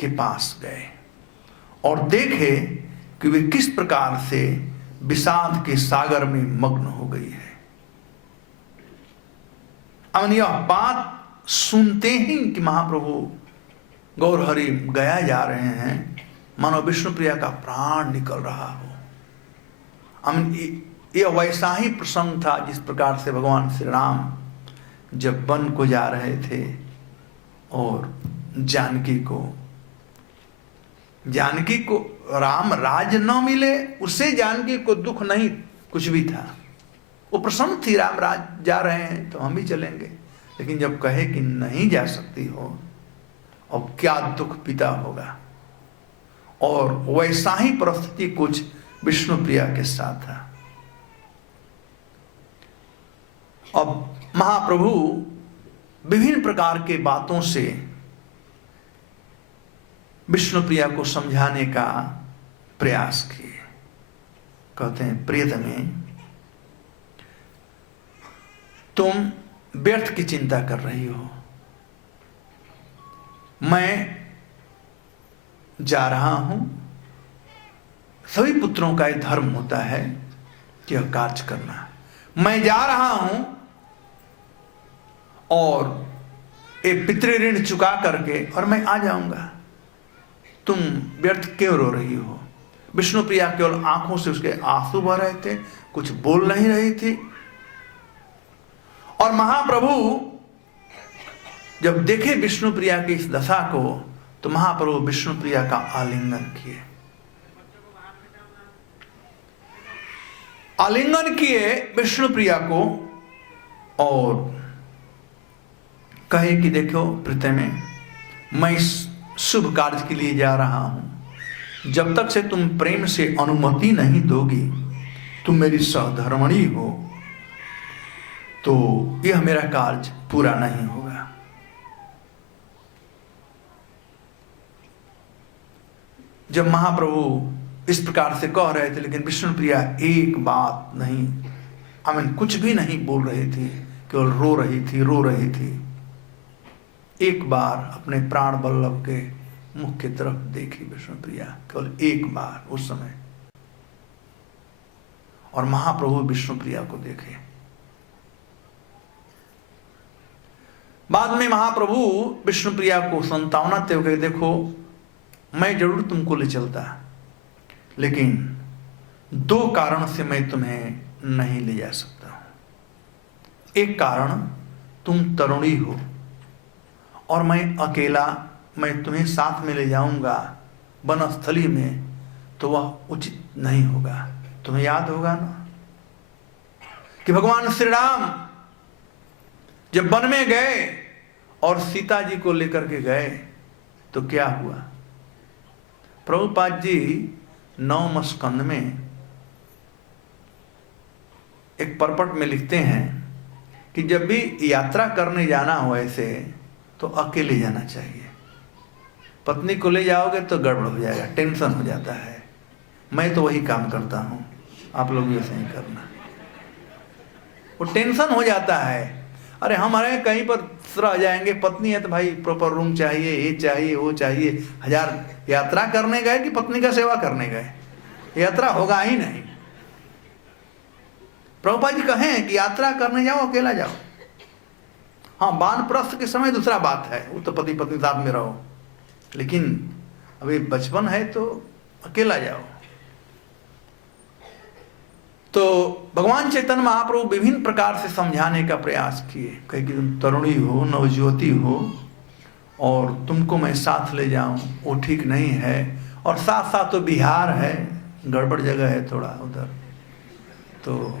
के पास गए और देखे कि वे किस प्रकार से विषाद के सागर में मग्न हो गई है। अब यह बात सुनते ही कि महाप्रभु गौर हरि गया जा रहे हैं, मानो विष्णु प्रिया का प्राण निकल रहा हो। यह वैसा ही प्रसंग था जिस प्रकार से भगवान श्री राम जब वन को जा रहे थे और जानकी को राम राज न मिले, उससे जानकी को दुख नहीं कुछ भी था। वो प्रसन्न थी, राम राज जा रहे हैं तो हम भी चलेंगे, लेकिन जब कहे कि नहीं जा सकती हो, अब क्या दुख पिता होगा। और वैसा ही परिस्थिति कुछ विष्णु प्रिया के साथ था। अब महाप्रभु विभिन्न प्रकार के बातों से विष्णु प्रिया को समझाने का प्रयास किए। कहते हैं, प्रियतमे, तुम व्यर्थ की चिंता कर रही हो। मैं जा रहा हूं। सभी पुत्रों का यह धर्म होता है कि यह कार्य करना। मैं जा रहा हूं और एक पितृ ऋण चुका करके और मैं आ जाऊंगा। तुम व्यर्थ क्यों रो रही हो? विष्णु प्रिया केवल आंखों से उसके आंसू बह रहे थे, कुछ बोल नहीं रही थी। और महाप्रभु जब देखे विष्णु प्रिया की इस दशा को तो महाप्रभु विष्णु प्रिया का आलिंगन किए। आलिंगन किए विष्णु प्रिया को और कहे कि देखो प्रीते में, मैं इस शुभ कार्य के लिए जा रहा हूं। जब तक से तुम प्रेम से अनुमति नहीं दोगी, तुम मेरी सहधर्मणी हो, तो यह मेरा कार्य पूरा नहीं होगा। जब महाप्रभु इस प्रकार से कह रहे थे, लेकिन विष्णु प्रिया एक बात नहीं, कुछ भी नहीं बोल रही थी, केवल रो रही थी। एक बार अपने प्राण वल्लभ के मुख की तरफ देखी विष्णु प्रिया, केवल एक बार उस समय। और महाप्रभु विष्णु प्रिया को देखे। बाद में महाप्रभु विष्णु प्रिया को संतावना देते हुए, देखो मैं जरूर तुमको ले चलता, लेकिन दो कारण से मैं तुम्हें नहीं ले जा सकता हूं। एक कारण, तुम तरुणी हो और मैं अकेला, मैं तुम्हें साथ में ले जाऊंगा वनस्थली में, तो वह उचित नहीं होगा। तुम्हें याद होगा ना कि भगवान श्री राम जब वन में गए और सीता जी को लेकर के गए तो क्या हुआ? प्रभुपाद जी 9वें स्कंद में एक परपट में लिखते हैं कि जब भी यात्रा करने जाना हो ऐसे तो अकेले जाना चाहिए। पत्नी को ले जाओगे तो गड़बड़ हो जाएगा, टेंशन हो जाता है। मैं तो वही काम करता हूं, आप लोग भी ऐसे ही करना। वो टेंशन हो जाता है। अरे हमारे कहीं पर रह जाएंगे, पत्नी है तो भाई प्रॉपर रूम चाहिए, ये चाहिए, वो चाहिए। 1000 यात्रा करने गए कि पत्नी का सेवा करने गए? यात्रा होगा ही नहीं। प्रभुपाद जी कहें कि यात्रा करने जाओ, अकेला जाओ। हाँ, वानप्रस्थ के समय दूसरा बात है, वो तो पति पत्नी साथ में रहो, लेकिन अभी बचपन है तो अकेला जाओ। तो भगवान चैतन्य महाप्रभु विभिन्न प्रकार से समझाने का प्रयास किए, कहे कि तुम तरुणी हो, नवज्योति हो, और तुमको मैं साथ ले जाऊं वो ठीक नहीं है। और साथ साथ तो बिहार है, गड़बड़ जगह है थोड़ा उधर। तो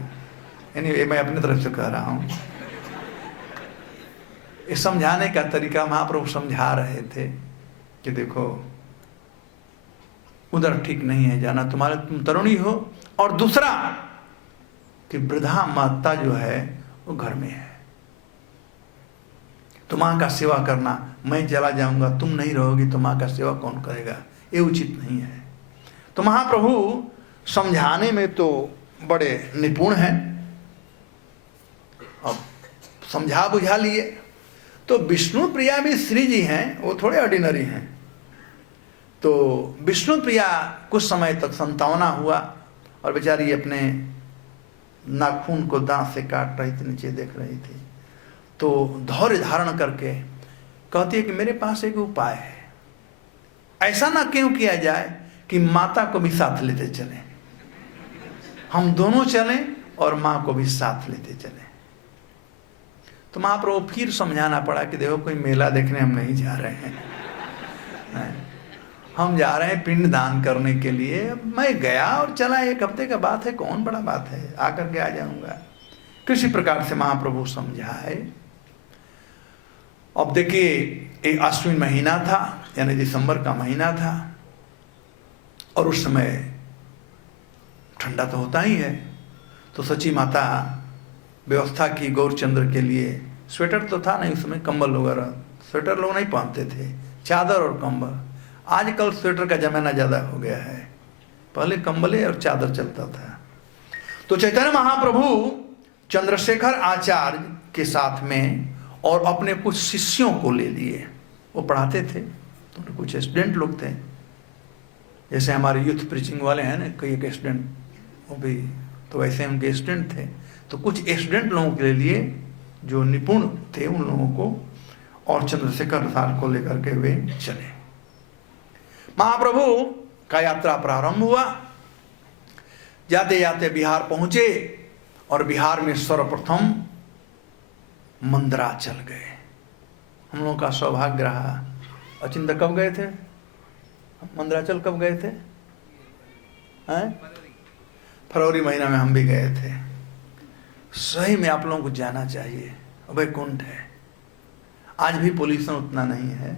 anyway, मैं अपनी तरफ से कह रहा हूं। इस समझाने का तरीका महाप्रभु समझा रहे थे कि देखो उधर ठीक नहीं है जाना, तुम तरुणी हो, और दूसरा कि वृद्धा माता जो है वो घर में है, तो मां का सेवा करना, मैं चला जाऊंगा तुम नहीं रहोगी तो मां का सेवा कौन करेगा? ये उचित नहीं है। तो महाप्रभु समझाने में तो बड़े निपुण हैं। अब समझा बुझा लिए। तो विष्णु प्रिया भी श्री जी हैं, वो थोड़े ऑर्डिनरी हैं। तो विष्णु प्रिया कुछ समय तक संतावना हुआ और बेचारी अपने नाखून को दांत से काट रही थी, नीचे देख रही थी। तो धैर्य धारण करके कहती है कि मेरे पास एक उपाय है, ऐसा ना क्यों किया जाए कि माता को भी साथ लेते चलें, हम दोनों चलें और मां को भी साथ लेते चलें। तो महाप्रभु फिर समझाना पड़ा कि देखो कोई मेला देखने हम नहीं जा रहे हैं, हम जा रहे हैं पिंड दान करने के लिए। मैं गया और चला, 1 हफ्ते का बात है, कौन बड़ा बात है, आकर के आ जाऊंगा। किसी प्रकार से महाप्रभु समझाए। अब देखिए एक अश्विन महीना था, यानी दिसंबर का महीना था, और उस समय ठंडा तो होता ही है। तो सची माता व्यवस्था की गौरचंद्र के लिए, स्वेटर तो था नहीं उस समय, कंबल वगैरह, स्वेटर लोग नहीं पहनते थे, चादर और कंबल। आजकल स्वेटर का जमाना ज्यादा हो गया है, पहले कंबले और चादर चलता था। तो चैतन्य महाप्रभु चंद्रशेखर आचार्य के साथ में और अपने कुछ शिष्यों को ले लिए, वो पढ़ाते थे, तो कुछ स्टूडेंट लोग थे, जैसे हमारे यूथ प्रीचिंग वाले हैं ना, कई एक स्टूडेंट, वो भी तो वैसे उनके स्टूडेंट थे, तो कुछ स्टूडेंट लोगों के लिए जो निपुण थे उन लोगों को और चंद्रशेखर साल को लेकर के वे चले। महाप्रभु का यात्रा प्रारंभ हुआ। जाते जाते बिहार पहुंचे और बिहार में सर्वप्रथम मंदराचल गए। हम लोगों का सौभाग्य रहा। अचिंता कब गए थे? मंदराचल कब गए थे? फरवरी महीना में हम भी गए थे। सही में आप लोगों को जाना चाहिए। वैकुंठ है। आज भी पोल्यूशन उतना नहीं है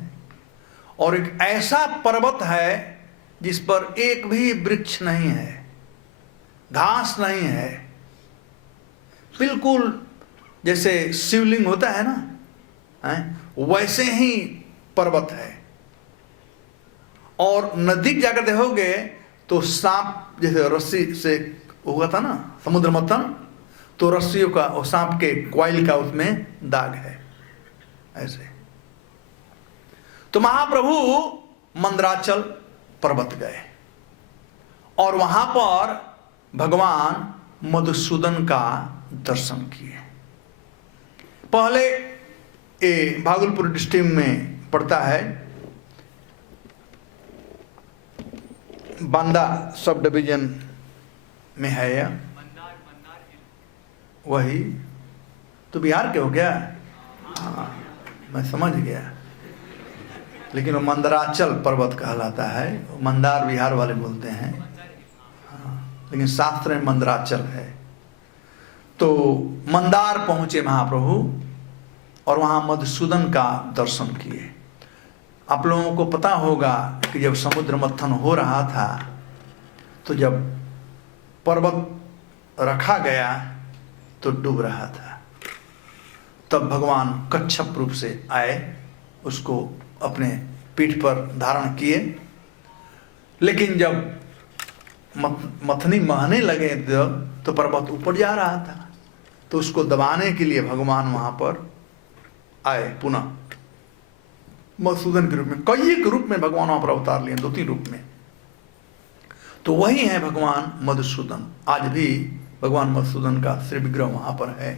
और एक ऐसा पर्वत है जिस पर एक भी वृक्ष नहीं है, घास नहीं है, बिल्कुल जैसे शिवलिंग होता है ना, वैसे ही पर्वत है। और नजदीक जाकर देखोगे तो सांप जैसे रस्सी से हुआ था ना समुद्र मंथन, तो रस्सियों का और सांप के क्वाइल का उसमें दाग है ऐसे। तो महाप्रभु मंदराचल पर्वत गए और वहां पर भगवान मधुसूदन का दर्शन किए। पहले ये भागलपुर डिस्ट्रिक्ट में पड़ता है, बांदा सब डिवीजन में है यह। वही तो बिहार के हो गया। हाँ, मैं समझ गया। लेकिन वो मंदराचल पर्वत कहलाता है। मंदार बिहार वाले बोलते हैं, हाँ, लेकिन शास्त्र में मंदराचल है। तो मंदार पहुंचे महाप्रभु और वहां मधुसूदन का दर्शन किए। आप लोगों को पता होगा कि जब समुद्र मंथन हो रहा था तो जब पर्वत रखा गया तो डूब रहा था, तब भगवान कच्छप रूप से आए, उसको अपने पीठ पर धारण किए। लेकिन जब मथनी महने लगे तो पर्वत ऊपर जा रहा था, तो उसको दबाने के लिए भगवान वहां पर आए पुनः मधुसूदन के रूप में। कई एक रूप में भगवान वहां पर अवतार लिए, 2-3 रूप में। तो वही है भगवान मधुसूदन। आज भी भगवान मधुसूदन का श्री विग्रह वहां पर है।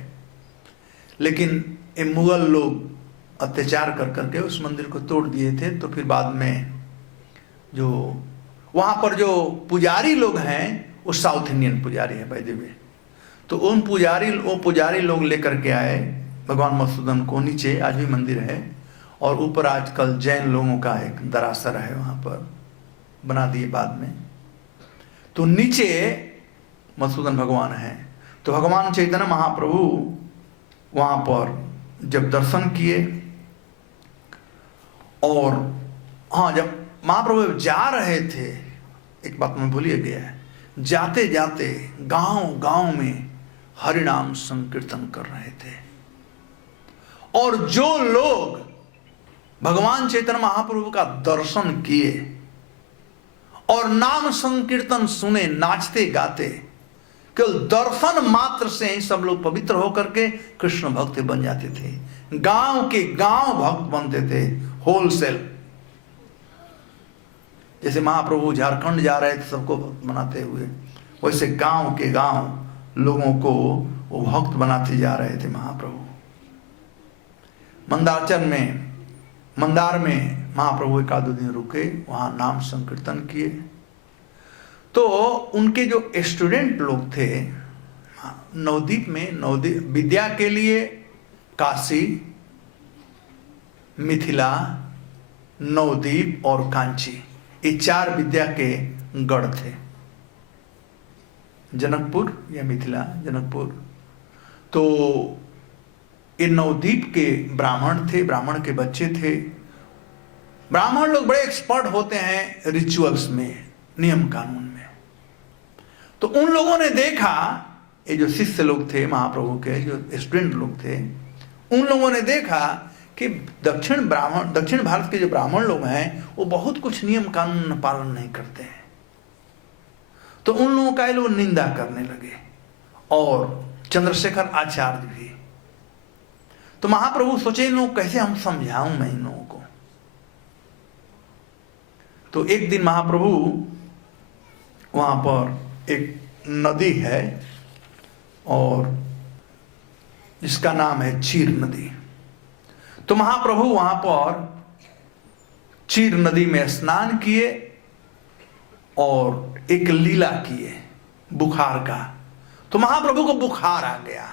लेकिन ये मुगल लोग अत्याचार कर करके उस मंदिर को तोड़ दिए थे। तो फिर बाद में जो वहां पर जो पुजारी लोग हैं वो साउथ इंडियन पुजारी है वैद्य। तो उन पुजारी लोग लेकर के आए भगवान मधुसूदन को। नीचे आज भी मंदिर है और ऊपर आजकल जैन लोगों का एक दरासर है, वहां पर बना दिए बाद में। तो नीचे मधुसूदन भगवान है। तो भगवान चैतन्य महाप्रभु वहां पर जब दर्शन किए और हाँ, जब महाप्रभु जा रहे थे, एक बात मैं भूलिए गया है, जाते जाते गांव गांव में हरिनाम संकीर्तन कर रहे थे। और जो लोग भगवान चैतन्य महाप्रभु का दर्शन किए और नाम संकीर्तन सुने, नाचते गाते, केवल दर्शन मात्र से ही सब लोग पवित्र होकर के कृष्ण भक्त बन जाते थे। गांव के गांव भक्त बनते थे होलसेल। जैसे महाप्रभु झारखंड जा रहे थे सबको भक्त बनाते हुए, वैसे गांव के गांव लोगों को वो भक्त बनाते जा रहे थे महाप्रभु। मंदार में महाप्रभु 1-2 दिन रुके, वहां नाम संकीर्तन किए। तो उनके जो स्टूडेंट लोग थे नवद्वीप में, विद्या के लिए काशी, मिथिला, नवद्वीप और कांची, ये 4 विद्या के गढ़ थे। जनकपुर या मिथिला, जनकपुर। तो ये नवद्वीप के ब्राह्मण थे, ब्राह्मण के बच्चे थे। ब्राह्मण लोग बड़े एक्सपर्ट होते हैं रिचुअल्स में, नियम कानून में। तो उन लोगों ने देखा, ये जो शिष्य लोग थे महाप्रभु के, जो स्टूडेंट लोग थे, उन लोगों ने देखा कि दक्षिण भारत के जो ब्राह्मण लोग हैं वो बहुत कुछ नियम कानून पालन नहीं करते हैं। तो उन लोगों का ये लोग निंदा करने लगे, और चंद्रशेखर आचार्य भी। तो महाप्रभु सोचे इन लोग कैसे हम समझाऊं मैं इन लोगों को। तो एक दिन महाप्रभु वहाँ पर एक नदी है और जिसका नाम है चीर नदी। तो महाप्रभु वहाँ पर चीर नदी में स्नान किए और एक लीला किए बुखार का। तो महाप्रभु को बुखार आ गया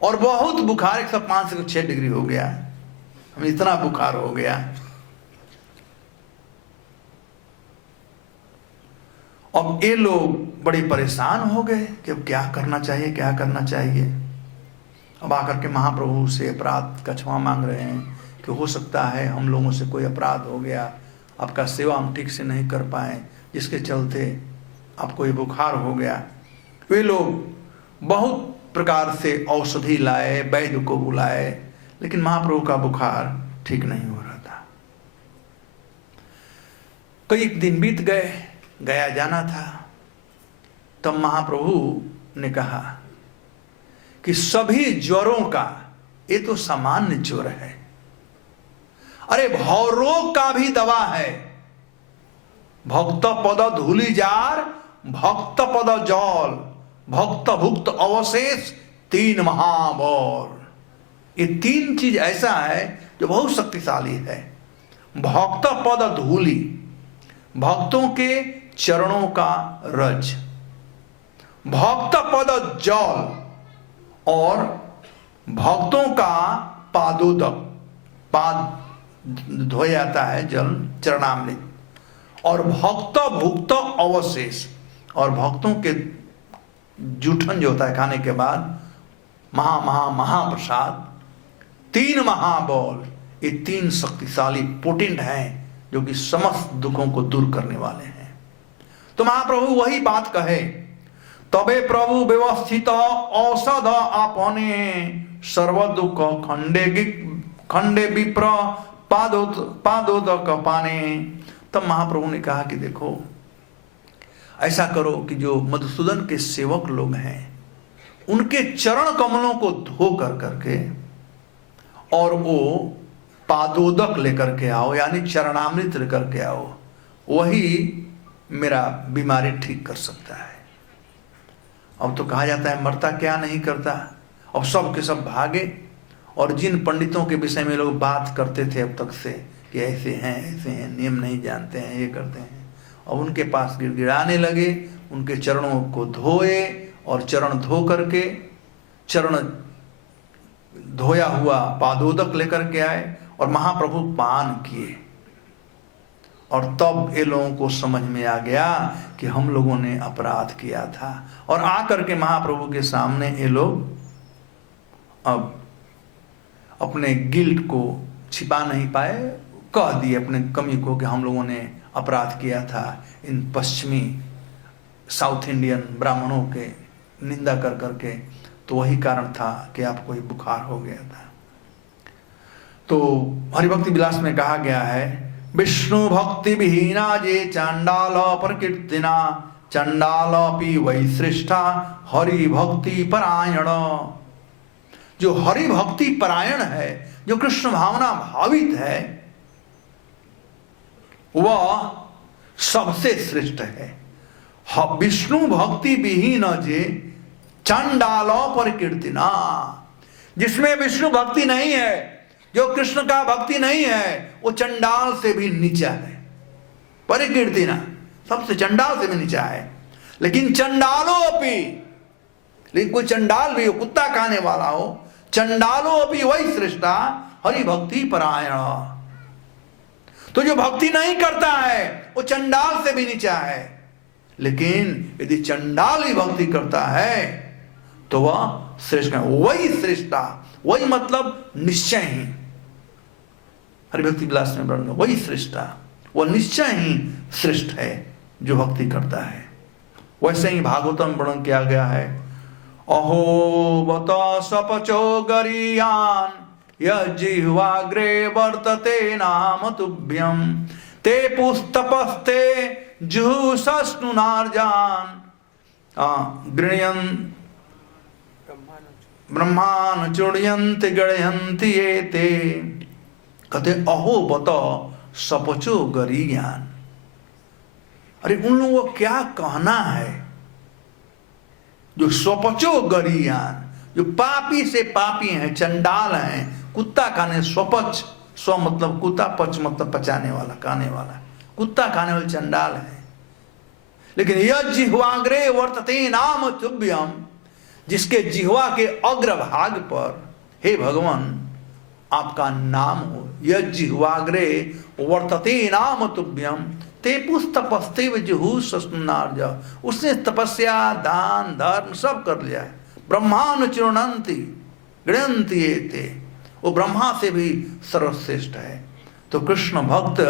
और बहुत बुखार, 105 से 6 डिग्री हो गया, हमें इतना बुखार हो गया। अब ये लोग बड़े परेशान हो गए कि अब क्या करना चाहिए, क्या करना चाहिए। अब आकर के महाप्रभु से अपराध का क्षमा मांग रहे हैं कि हो सकता है हम लोगों से कोई अपराध हो गया, आपका सेवा हम ठीक से नहीं कर पाए, जिसके चलते आपको ये बुखार हो गया। वे लोग बहुत प्रकार से औषधि लाए, वैद्य को बुलाए, लेकिन महाप्रभु का बुखार ठीक नहीं हो रहा था। कई दिन बीत गए, गया जाना था। तब महाप्रभु ने कहा कि सभी ज्वरों का ये तो सामान्य ज्वर है, अरे भवरोग का भी दवा है। भक्त पद धूलि जार, भक्त पद जल, भक्त भुक्त अवशेष, 3 महाबल। ये 3 चीज ऐसा है जो बहुत शक्तिशाली है। भक्त पद धूलि, भक्तों के चरणों का रज, भक्त पद जल और भक्तों का पादोदक, पाद धोया जाता है जल, चरणामृत, और भक्त भुक्त अवशेष, और भक्तों के जूठन जो होता है खाने के बाद, महाप्रसाद, 3 महाबल। ये 3 शक्तिशाली पोटेंट हैं जो कि समस्त दुखों को दूर करने वाले हैं। तो महाप्रभु वही बात कहे, तबे प्रभु व्यवस्थित औषध आपने, सर्व दुख खंडे विप्र पादोदक पाने। तब महाप्रभु ने कहा कि देखो ऐसा करो कि जो मधुसूदन के सेवक लोग हैं उनके चरण कमलों को धो कर करके और वो पादोदक लेकर के आओ, यानी चरणामृत लेकर के आओ, वही मेरा बीमारी ठीक कर सकता है। अब तो कहा जाता है मरता क्या नहीं करता। अब सब के सब भागे, और जिन पंडितों के विषय में लोग बात करते थे अब तक से कि ऐसे हैं, नियम नहीं जानते हैं, ये करते हैं, अब उनके पास गिड़गिड़ाने लगे, उनके चरणों को धोए और चरण धो करके चरण धोया हुआ पादोदक लेकर के आए और महाप्रभु पान किए। और तब ये लोगों को समझ में आ गया कि हम लोगों ने अपराध किया था, और आकर के महाप्रभु के सामने ये लोग अब अपने गिल्ट को छिपा नहीं पाए, कह दिए अपने कमी को कि हम लोगों ने अपराध किया था, इन पश्चिमी साउथ इंडियन ब्राह्मणों के निंदा कर करके, तो वही कारण था कि आपको ये बुखार हो गया था। तो हरिभक्ति विलास में कहा गया है, विष्णु भक्ति विहीना जे चांडाल प्रकीर्तिना, चंडालपि वै श्रेष्ठा हरि भक्ति परायण। जो हरि भक्ति परायण है, जो कृष्ण भावना भावित है, वह सबसे श्रेष्ठ है। विष्णु भक्ति विहीन जे चंडाल प्रकीर्तिना, जिसमें विष्णु भक्ति नहीं है, जो कृष्ण का भक्ति नहीं है, वो चंडाल से भी नीचा है। परिकीर्तिना, सबसे चंडाल से भी नीचा है। लेकिन चंडालो अपि, लेकिन कोई चंडाल भी हो, कुत्ता खाने वाला हो, चंडालो अपि वही श्रेष्ठा हरि भक्ति परायण। तो जो भक्ति नहीं करता है वो चंडाल से भी नीचा है। लेकिन यदि चंडाल ही भक्ति करता है तो वह श्रेष्ठ है। वही श्रेष्ठा, वही मतलब निश्चय ही, हरिभक्ति विलास में वर्णन, वही श्रेष्ठा, वह निश्चय ही श्रेष्ठ है जो भक्ति करता है। वैसे ही भागवतम वर्णन किया गया है, अहो बत सपचो गरियान यजिह्वाग्रे वर्तते नाम तुभ्यम, ते पुस्तपस्ते जुहुषस्नुनार्जान गृह्यन् ब्रह्मान चुड़यन्ति गणयन्ति ये ते। कहते अहो बत सपचो गरियान, अरे उन लोगों को क्या कहना है, जो स्वपचो गरियान, जो पापी से पापी हैं, चंडाल हैं, कुत्ता खाने, स्वपच, स्व मतलब कुत्ता, पच मतलब पचाने वाला, खाने वाला, कुत्ता खाने वाले चंडाल हैं। लेकिन यह जिह्वाग्रे वर्तते नाम तुभ्यम, जिसके जिह्वा के अग्रभाग पर हे भगवान आपका नाम हो, यह जिह्वाग्रे वर्तते नाम तुभ्यम ते पुस्तपस्ते जुहू सस्नार्ज, उसने तपस्या दान धर्म सब कर लिया है। ब्रह्मान चुनंती गृहंती ते, वो ब्रह्मा से भी सर्वश्रेष्ठ है। तो कृष्ण भक्त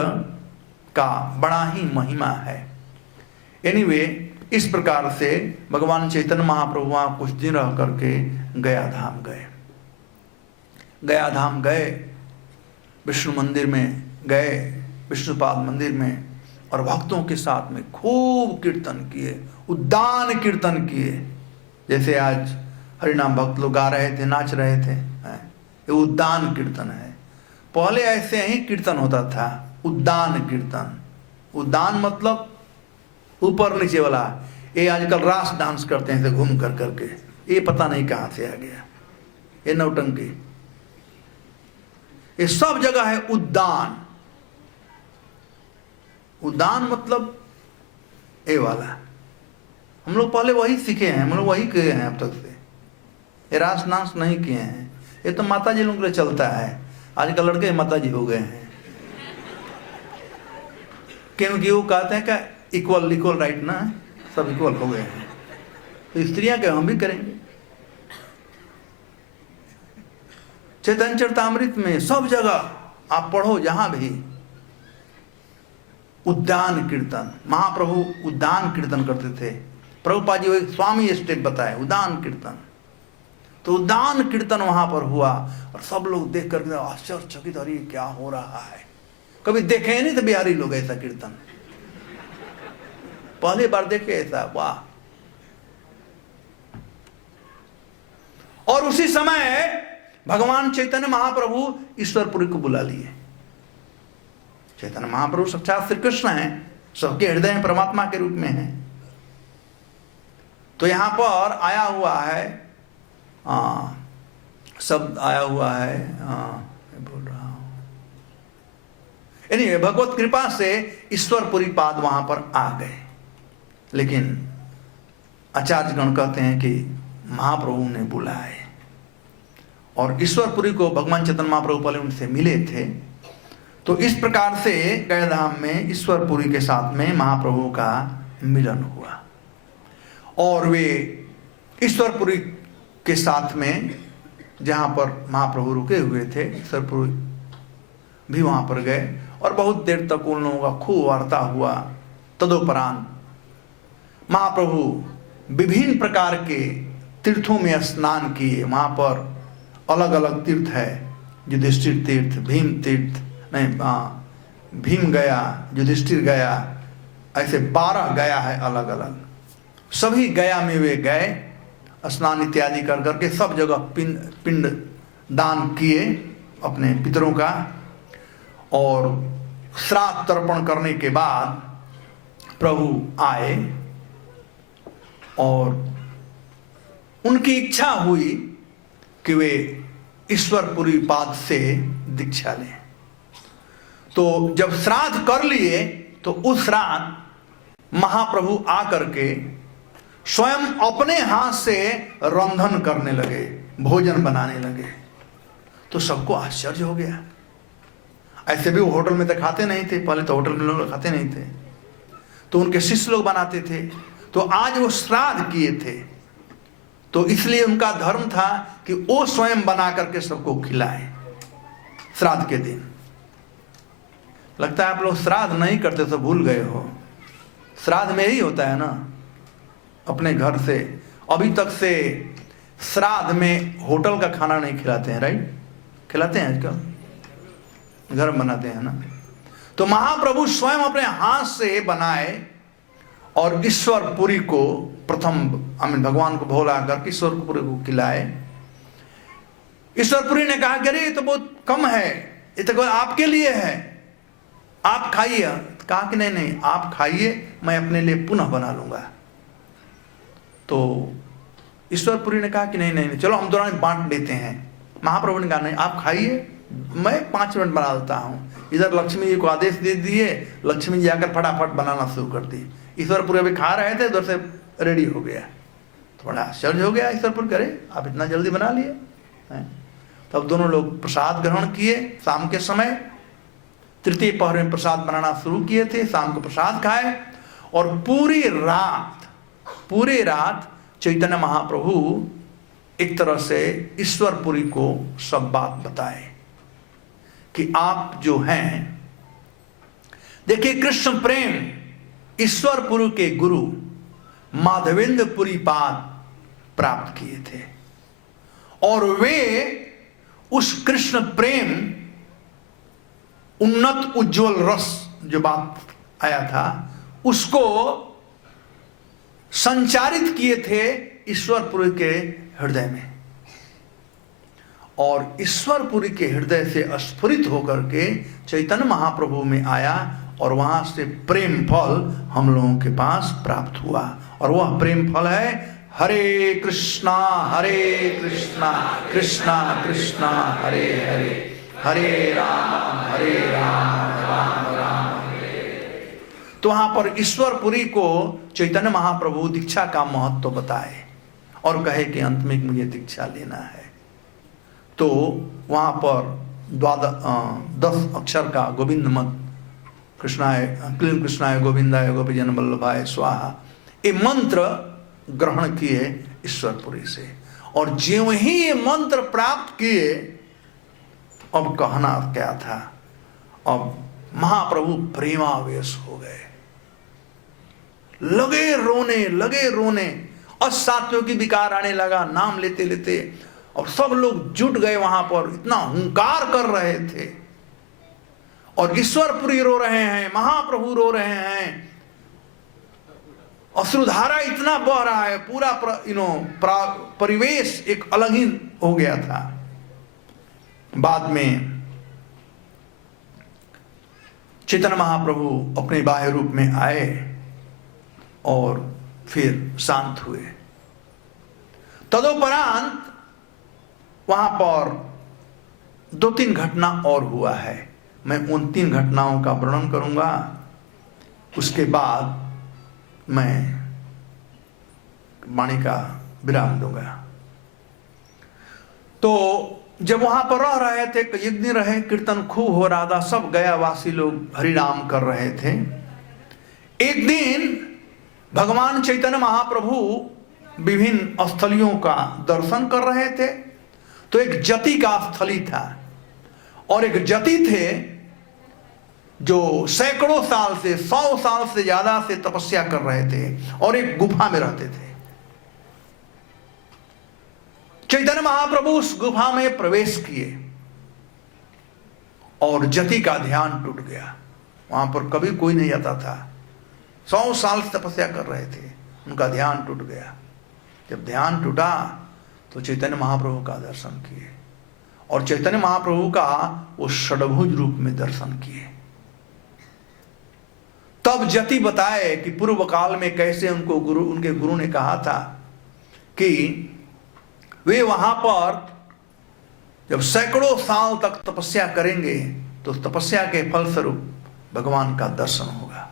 का बड़ा ही महिमा है। एनीवे, इस प्रकार से भगवान चैतन्य महाप्रभु वहाँ कुछ दिन रह करके गया धाम गए। गया धाम गए, विष्णु मंदिर में गए, विष्णुपाद मंदिर में, और भक्तों के साथ में खूब कीर्तन किए, उद्दान कीर्तन किए। जैसे आज हरिनाम भक्त लोग गा रहे थे, नाच रहे थे, ये उद्दान कीर्तन है। पहले ऐसे ही कीर्तन होता था, उद्दान कीर्तन। उद्दान मतलब ऊपर नीचे वाला। ये आजकल रास डांस करते हैं घूम कर करके, ये पता नहीं कहाँ से आ गया, ये नौटंकी। ये सब जगह है उद्दान। उद्दान मतलब ये वाला। हम लोग पहले वही सीखे हैं, हम लोग वही किए हैं अब तक से, ये रास डांस नहीं किए हैं। ये तो माता जी लोग के लिए चलता है, आजकल लड़के माता जी हो गए हैं, क्योंकि वो कहते हैं कि इक्वल इक्वल राइट ना, सब इक्वल हो गए हैं, तो स्त्रियां क्या हम भी करेंगे। चैतन्य चरितामृत में सब जगह आप पढ़ो, जहां भी उद्दान कीर्तन, महाप्रभु उद्दान कीर्तन करते थे। प्रभुपाद जी वो स्वामी स्टेप बताए उद्दान कीर्तन। तो उद्दान कीर्तन वहां पर हुआ और सब लोग देख करके आश्चर्यचकित, अरे क्या हो रहा है, कभी देखे नहीं थे बिहारी लोग ऐसा कीर्तन, पहली बार देखे ऐसा, वाह। और उसी समय भगवान चैतन्य महाप्रभु ईश्वरपुरी को बुला लिए। चैतन्य महाप्रभु साक्षात श्री कृष्ण हैं, सबके हृदय में परमात्मा के रूप में हैं। तो यहां पर आया हुआ है, शब्द आया हुआ है, बोल रहा हूं, यानी भगवत कृपा से ईश्वरपुरी पाद वहां पर आ गए। लेकिन आचार्यगण कहते हैं कि महाप्रभु ने बुलाए, और ईश्वरपुरी को भगवान चैतन्य महाप्रभु पहले उनसे मिले थे। तो इस प्रकार से गयाधाम में ईश्वरपुरी के साथ में महाप्रभु का मिलन हुआ, और वे ईश्वरपुरी के साथ में जहाँ पर महाप्रभु रुके हुए थे, ईश्वरपुरी भी वहाँ पर गए, और बहुत देर तक उन लोगों का खूब वार्ता हुआ। तदोपरांत महाप्रभु विभिन्न प्रकार के तीर्थों में स्नान किए। वहाँ पर अलग अलग तीर्थ है, युधिष्ठिर तीर्थ, भीम तीर्थ, नहीं भीम गया, युधिष्ठिर गया, ऐसे 12 गया है अलग अलग। सभी गया में वे गए, स्नान इत्यादि कर करके सब जगह पिंड दान किए अपने पितरों का, और श्राद्ध तर्पण करने के बाद प्रभु आए और उनकी इच्छा हुई कि वे ईश्वरपुरी पाद से दीक्षा लें। तो जब श्राद्ध कर लिए तो उस श्राद्ध महाप्रभु आकर के स्वयं अपने हाथ से रंधन करने लगे, भोजन बनाने लगे। तो सबको आश्चर्य हो गया। ऐसे भी वो होटल में तो खाते नहीं थे, पहले तो होटल में लोग खाते नहीं थे, तो उनके शिष्य लोग बनाते थे। तो आज वो श्राद्ध किए थे, तो इसलिए उनका धर्म था कि वो स्वयं बना करके सबको खिलाए श्राद्ध के दिन। लगता है आप लोग श्राद्ध नहीं करते तो भूल गए हो। श्राद्ध में ही होता है ना, अपने घर से अभी तक से श्राद्ध में होटल का खाना नहीं खिलाते हैं, राइट? खिलाते हैं आजकल, घर में बनाते हैं ना। तो महाप्रभु स्वयं अपने हाथ से बनाए और ईश्वरपुरी को प्रथम भगवान को भोला कर ईश्वरपुरी को खिलाए। ईश्वरपुरी ने कहा कि अरे ये तो बहुत कम है, ये तो आपके लिए है, आप खाइए, कहा कि नहीं नहीं आप खाइए, मैं अपने लिए पुनः बना लूंगा। तो ईश्वरपुरी ने कहा कि नहीं नहीं चलो हम दोनों बांट लेते हैं। महाप्रभु ने कहा नहीं आप खाइए, मैं 5 मिनट बना देता हूँ। इधर लक्ष्मी जी को आदेश दे दिए, लक्ष्मी जी आकर फटाफट बनाना शुरू कर दी। ईश्वरपुरी अभी खा रहे थे, उधर से रेडी हो गया। थोड़ा आश्चर्य हो गया ईश्वरपुर, करे आप इतना जल्दी बना लिए। तब दोनों लोग प्रसाद ग्रहण किए। शाम के समय तृतीय पहर में प्रसाद बनाना शुरू किए थे। शाम को प्रसाद खाए और पूरी रात चैतन्य महाप्रभु एक तरह से ईश्वरपुरी को सब बात बताए कि आप जो हैं, देखिए कृष्ण प्रेम ईश्वरपुरी के गुरु माधवेंद्र पुरी पाद प्राप्त किए थे और वे उस कृष्ण प्रेम उन्नत उज्जवल रस जो बात आया था उसको संचारित किए थे ईश्वरपुरी के हृदय में, और ईश्वरपुरी के हृदय से स्फुरित होकर के चैतन्य महाप्रभु में आया और वहां से प्रेम फल हम लोगों के पास प्राप्त हुआ। और वह प्रेम फल है हरे कृष्णा कृष्णा कृष्णा हरे हरे, हरे राम राम राम हरे। तो वहां पर ईश्वरपुरी को चैतन्य महाप्रभु दीक्षा का महत्व बताए और कहे कि अंत में मुझे दीक्षा लेना है। तो वहां पर 10 अक्षर का गोविंद मत कृष्णाय क्लीन कृष्णाय गोविंदाय गोपीजन वल्लभाय स्वाहा, ये मंत्र ग्रहण किए ईश्वरपुरी से। और ज्यों ही ये मंत्र प्राप्त किए, अब कहना क्या था, अब महाप्रभु प्रेमावेश हो गए, लगे रोने और साथियों की विकार आने लगा नाम लेते लेते, और सब लोग जुट गए वहां पर, इतना हुंकार कर रहे थे और ईश्वरपुरी रो रहे हैं, महाप्रभु रो रहे हैं, अश्रुधारा इतना बह रहा है, पूरा परिवेश एक अलग ही हो गया था। बाद में चैतन्य महाप्रभु अपने बाह्य रूप में आए और फिर शांत हुए। तदोपरांत वहां पर 2-3 घटना और हुआ है, मैं उन 3 घटनाओं का वर्णन करूंगा, उसके बाद मैं वाणी का विराम दूंगा। तो जब वहां पर रह रहे थे, एक दिन रहे, कीर्तन खूब हो रहा था, सब गयावासी लोग हरिनाम कर रहे थे। एक दिन भगवान चैतन्य महाप्रभु विभिन्न स्थलियों का दर्शन कर रहे थे। तो एक जति का स्थली था और एक जति थे जो सैकड़ों साल से 100 साल से ज्यादा से तपस्या कर रहे थे और एक गुफा में रहते थे। चैतन्य महाप्रभु उस गुफा में प्रवेश किए और जति का ध्यान टूट गया। वहां पर कभी कोई नहीं आता था, 100 साल से तपस्या कर रहे थे, उनका ध्यान टूट गया। जब ध्यान टूटा तो चैतन्य महाप्रभु का दर्शन किए और चैतन्य महाप्रभु का वो षडभुज रूप में दर्शन किए। तब जति बताए कि पूर्व काल में कैसे उनके गुरु ने कहा था कि वे वहां पर जब सैकड़ों साल तक तपस्या करेंगे तो तपस्या के फलस्वरूप भगवान का दर्शन होगा।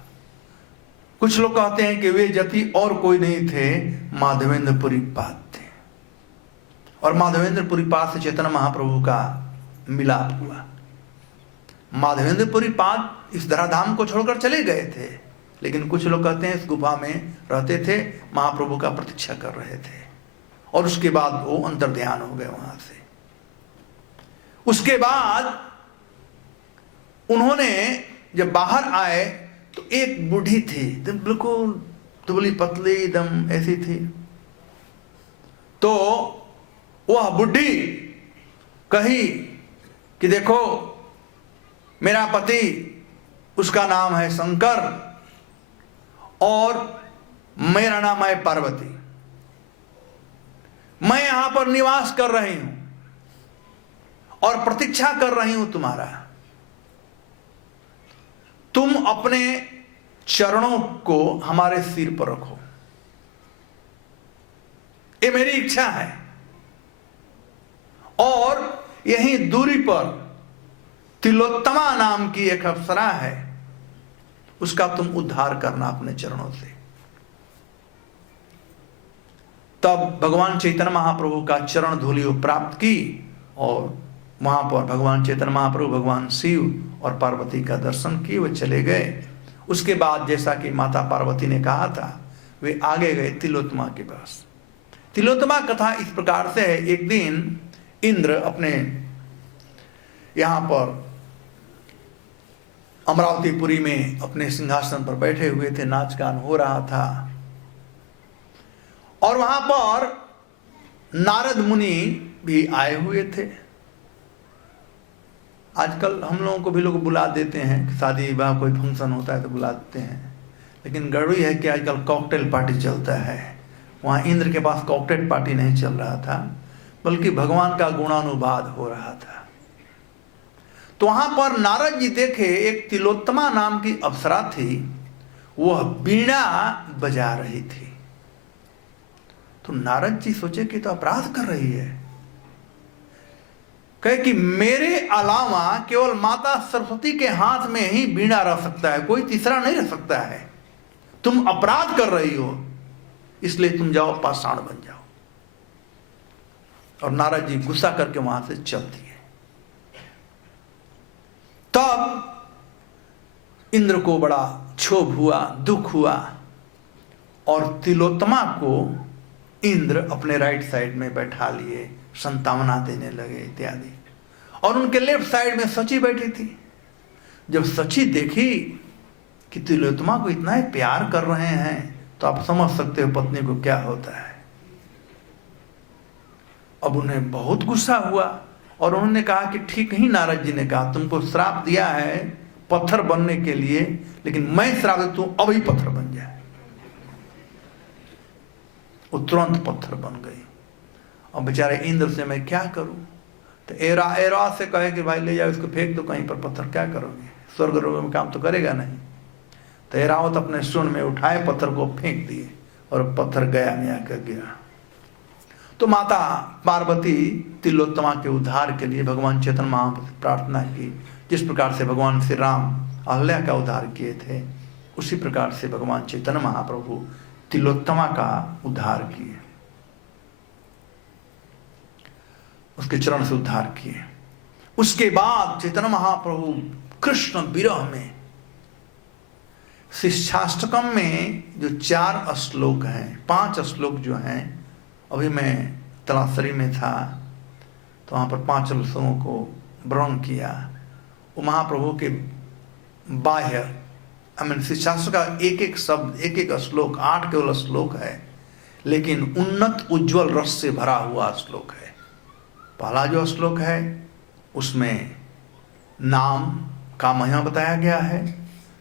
कुछ लोग कहते हैं कि वे जति और कोई नहीं थे, माधवेंद्र पुरी पाद थे, और माधवेंद्र पुरी पाद से चैतन्य महाप्रभु का मिलाप हुआ। माधवेंद्र पुरी पाद इस धराधाम को छोड़कर चले गए थे, लेकिन कुछ लोग कहते हैं इस गुफा में रहते थे, महाप्रभु का प्रतीक्षा कर रहे थे, और उसके बाद वो अंतर ध्यान हो गए वहां से। उसके बाद उन्होंने जब बाहर आए तो एक बूढ़ी थी, एकदम बिल्कुल दुबली पतली एकदम ऐसी थी। तो वह बुढ़ी कही कि देखो मेरा पति, उसका नाम है शंकर और मेरा नाम है पार्वती, मैं यहां पर निवास कर रही हूं और प्रतीक्षा कर रही हूं तुम्हारा। तुम अपने चरणों को हमारे सिर पर रखो, ये मेरी इच्छा है। और यहीं दूरी पर तिलोत्तमा नाम की एक अप्सरा है, उसका तुम उद्धार करना अपने चरणों से। तब भगवान चैतन्य महाप्रभु का चरण धूलि प्राप्त की और वहां पर भगवान चैतन्य महाप्रभु, भगवान शिव और पार्वती का दर्शन किए, वे चले गए। उसके बाद जैसा कि माता पार्वती ने कहा था, वे आगे गए तिलोत्तमा के पास। तिलोत्तमा कथा इस प्रकार से है, एक दिन इंद्र अपने यहां पर अमरावतीपुरी में अपने सिंहासन पर बैठे हुए थे, नाच गान हो रहा था और वहां पर नारद मुनि भी आए हुए थे। आजकल हम लोगों को भी लोग बुला देते हैं, शादी विवाह कोई फंक्शन होता है तो बुला देते हैं, लेकिन गड़बड़ी है कि आजकल कॉकटेल पार्टी चलता है। वहाँ इंद्र के पास कॉकटेल पार्टी नहीं चल रहा था, बल्कि भगवान का गुणानुवाद हो रहा था। तो वहां पर नारद जी देखे एक तिलोत्तमा नाम की अप्सरा थी, वह वीणा बजा रही थी। तो नारद जी सोचे कि तो अपराध कर रही है, कहे कि मेरे अलावा केवल माता सरस्वती के हाथ में ही वीणा रह सकता है, कोई तीसरा नहीं रह सकता है। तुम अपराध कर रही हो, इसलिए तुम जाओ पाषाण बन जाओ। और नारद जी गुस्सा करके वहां से चल दिए। तब इंद्र को बड़ा क्षोभ हुआ, दुख हुआ और तिलोत्तमा को इंद्र अपने राइट साइड में बैठा लिए, संतावना देने लगे इत्यादि। और उनके लेफ्ट साइड में सची बैठी थी। जब सची देखी कि तिलोत्तमा को इतना ही प्यार कर रहे हैं, तो आप समझ सकते हो पत्नी को क्या होता है। अब उन्हें बहुत गुस्सा हुआ और उन्होंने कहा कि ठीक ही नारद जी ने कहा, तुमको श्राप दिया है पत्थर बनने के लिए, लेकिन मैं श्राप देता हूं अभी पत्थर बन जाए। वो तुरंत पत्थर बन गई। और बेचारे इंद्र से मैं क्या करूं? तो एरा से कहे कि भाई ले जाओ इसको, फेंक दो कहीं पर, पत्थर क्या करोगे, स्वर्ग रोग में काम तो करेगा नहीं। तो एरावत अपने सूंड में उठाए, पत्थर को फेंक दिए और पत्थर गया में आकर गिरा। तो माता पार्वती तिलोत्तमा के उद्धार के लिए भगवान चैतन्य महाप्रभु से प्रार्थना की। जिस प्रकार से भगवान श्री राम अहल्या का उद्धार किए थे, उसी प्रकार से भगवान चैतन्य महाप्रभु तिलोत्तमा का उद्धार किए, उसके चरण से उद्धार किए। उसके बाद चैतन्य महाप्रभु कृष्ण विरह में शिष्टाष्टकम में जो 4 श्लोक हैं, 5 श्लोक जो हैं, अभी मैं तलासरी में था तो वहाँ पर 5 श्लोकों को वर्णन किया। वो महाप्रभु के बाह्य शिष्टाष्टक का एक एक शब्द, एक एक श्लोक, 8 केवल श्लोक है, लेकिन उन्नत उज्जवल रस से भरा हुआ श्लोक है। पहला जो श्लोक है उसमें नाम का महिमा बताया गया है।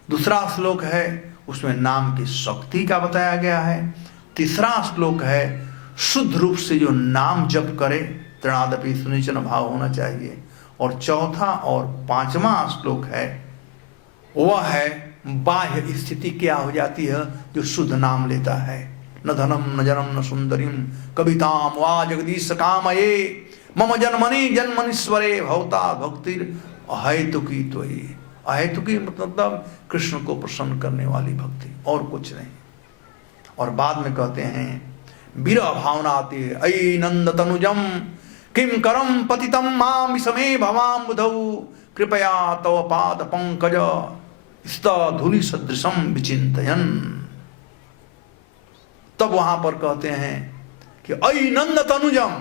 दूसरा श्लोक है उसमें नाम की शक्ति का बताया गया है। तीसरा श्लोक है शुद्ध रूप से जो नाम जप करे, तृणादपि सुनिचन भाव होना चाहिए। और चौथा और 5वां श्लोक है, वह है बाह्य स्थिति क्या हो जाती है जो शुद्ध नाम लेता है। न धनम न जनम न सुंदरीम कविताम वा जगदीश कामये मम जन्मनि जन्मनीश्वरे भवता भक्तिर अहेतुकी त्वयि। अहेतुकी मतलब कृष्ण को प्रसन्न करने वाली भक्ति, और कुछ नहीं। और बाद में कहते हैं विरह भावनाते अयि नंद तनुजम किम करम पतितम माम विषमे भवाम बुधौ कृपया तव पाद पंकज स्त धूलि सदृशम विचिंतयन। तब वहां पर कहते हैं कि अयि नंद तनुजम,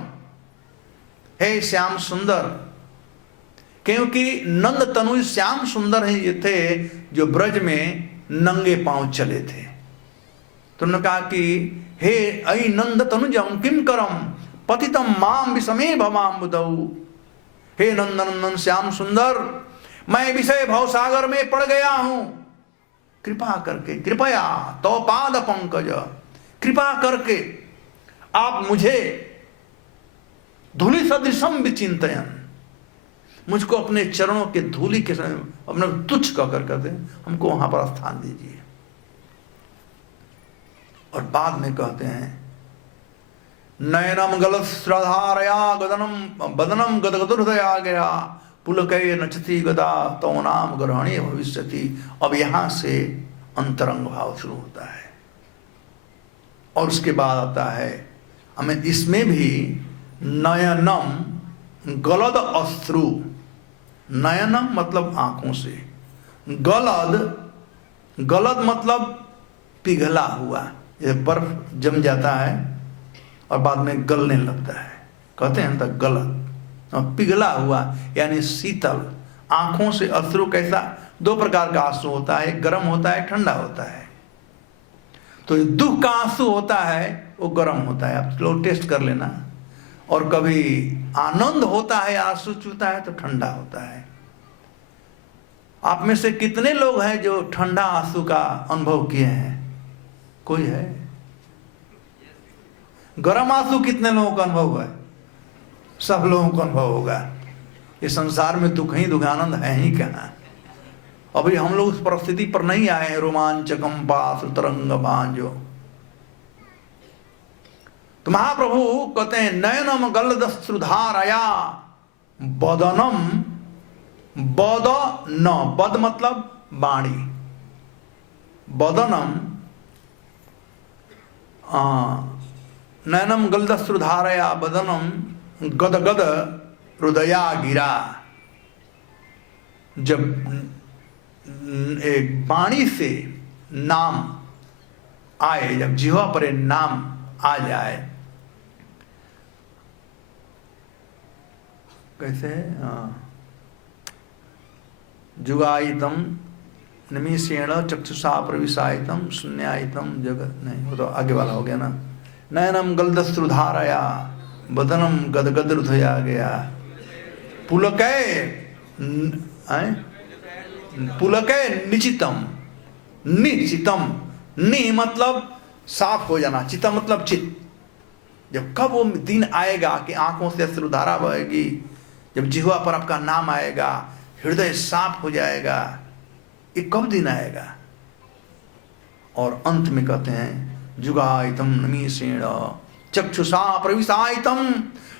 हे श्याम सुंदर, क्योंकि नंद तनुज श्याम सुंदर ही ये थे जो ब्रज में नंगे पांव चले थे। तो उन्होंने कहा कि हे अयि नंद तनुजम किम करम पतितम माम विषमे भवाम बुधौ। हे नंदनंदन श्याम सुंदर, मैं विषय भवसागर में पड़ गया हूं, कृपा करके, कृपया तो पाद पंकज, कृपा करके आप मुझे धूलि सदृशम विचिंतयन, मुझको अपने चरणों के धूलि के समय अपने तुच्छ कहकर कहते हैं, हमको वहां पर स्थान दीजिए। और बाद में कहते हैं नयनम गलत श्रद्धारया गदनम बदनम गदगदुर्दया गया पुलकय नचती गदा तो नाम ग्रहणी भविष्यति। अब यहां से अंतरंग भाव शुरू होता है। और उसके बाद आता है हमें इसमें भी नयनम गलद अश्रु, नयनम मतलब आंखों से, गलद गलद मतलब पिघला हुआ, ये बर्फ जम जाता है और बाद में गलने लगता है, कहते हैं तक गलद, पिघला हुआ यानी शीतल। आंखों से अश्रु कैसा, दो प्रकार का आंसू होता है, गर्म होता है, ठंडा होता है। तो दुख का आंसू होता है वो गर्म होता है, आप लोग टेस्ट कर लेना। और कभी आनंद होता है, आंसू चूता है तो ठंडा होता है। आप में से कितने लोग हैं जो ठंडा आंसू का अनुभव किए हैं? कोई है? गर्म आंसू कितने लोगों का अनुभव है? सब लोगों को अनुभव होगा। इस संसार में दुख ही दुख, आनंद है ही कहाँ। अभी हम लोग उस परिस्थिति पर नहीं आए हैं। रोमांच कंपास तरंग बांजो। तो महाप्रभु कहते हैं नयनम गलदश्रुधारया बदनम, बद न, बद मतलब बाणी, बदनम नयनम गलदश्रुधारया बदनम गदगद हृदया गिरा। जब एक वाणी से नाम आए, जब जिह्वा पर नाम आ जाए, कैसे जुगायितम निमिषेण चक्षुषा प्रविशायितम शून्यायितम जगत, नहीं वो तो आगे वाला हो गया ना। नयनम गलदश्रुधारया बदनम गदगद हृदया गया पुलकै पुलकै निचितम, निचितम, नि मतलब साफ हो जाना, चितम मतलब चित। जब कब वो दिन आएगा कि आंखों से अश्रुधारा बहेगी, जब जिह्वा पर आपका नाम आएगा, हृदय साफ हो जाएगा, ये कब दिन आएगा? और अंत में कहते हैं जुगायितम नमीषेण चक्षुषा प्रविशायितम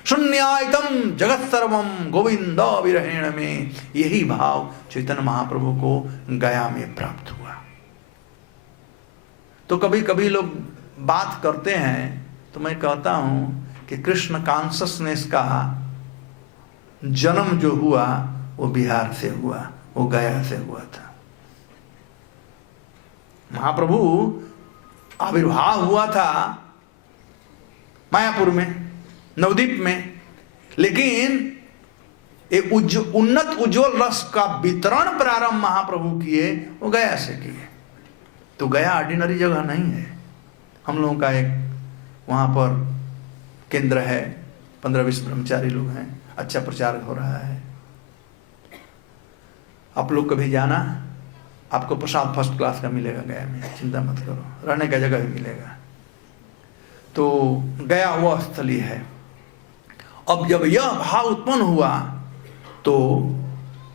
शून्यायितम जगत सर्वम गोविंद विरहेण में। यही भाव चैतन्य महाप्रभु को गया में प्राप्त हुआ। तो कभी कभी लोग बात करते हैं तो मैं कहता हूं कि कृष्ण कॉन्शसनेस का जन्म जो हुआ वो बिहार से हुआ, वो गया से हुआ था। महाप्रभु आविर्भाव हुआ था मायापुर में, नवद्वीप में, लेकिन एक उन्नत उज्जवल रस का वितरण प्रारंभ महाप्रभु किए वो गया से किए। तो गया ऑर्डिनरी जगह नहीं है। हम लोगों का एक वहां पर केंद्र है, 15-20 ब्रह्मचारी लोग हैं, अच्छा प्रचार हो रहा है। आप लोग कभी जाना, आपको प्रसाद फर्स्ट क्लास का मिलेगा गया में, चिंता मत करो, रहने का जगह भी मिलेगा। तो गया वह स्थली है। अब जब यह भाव उत्पन्न हुआ तो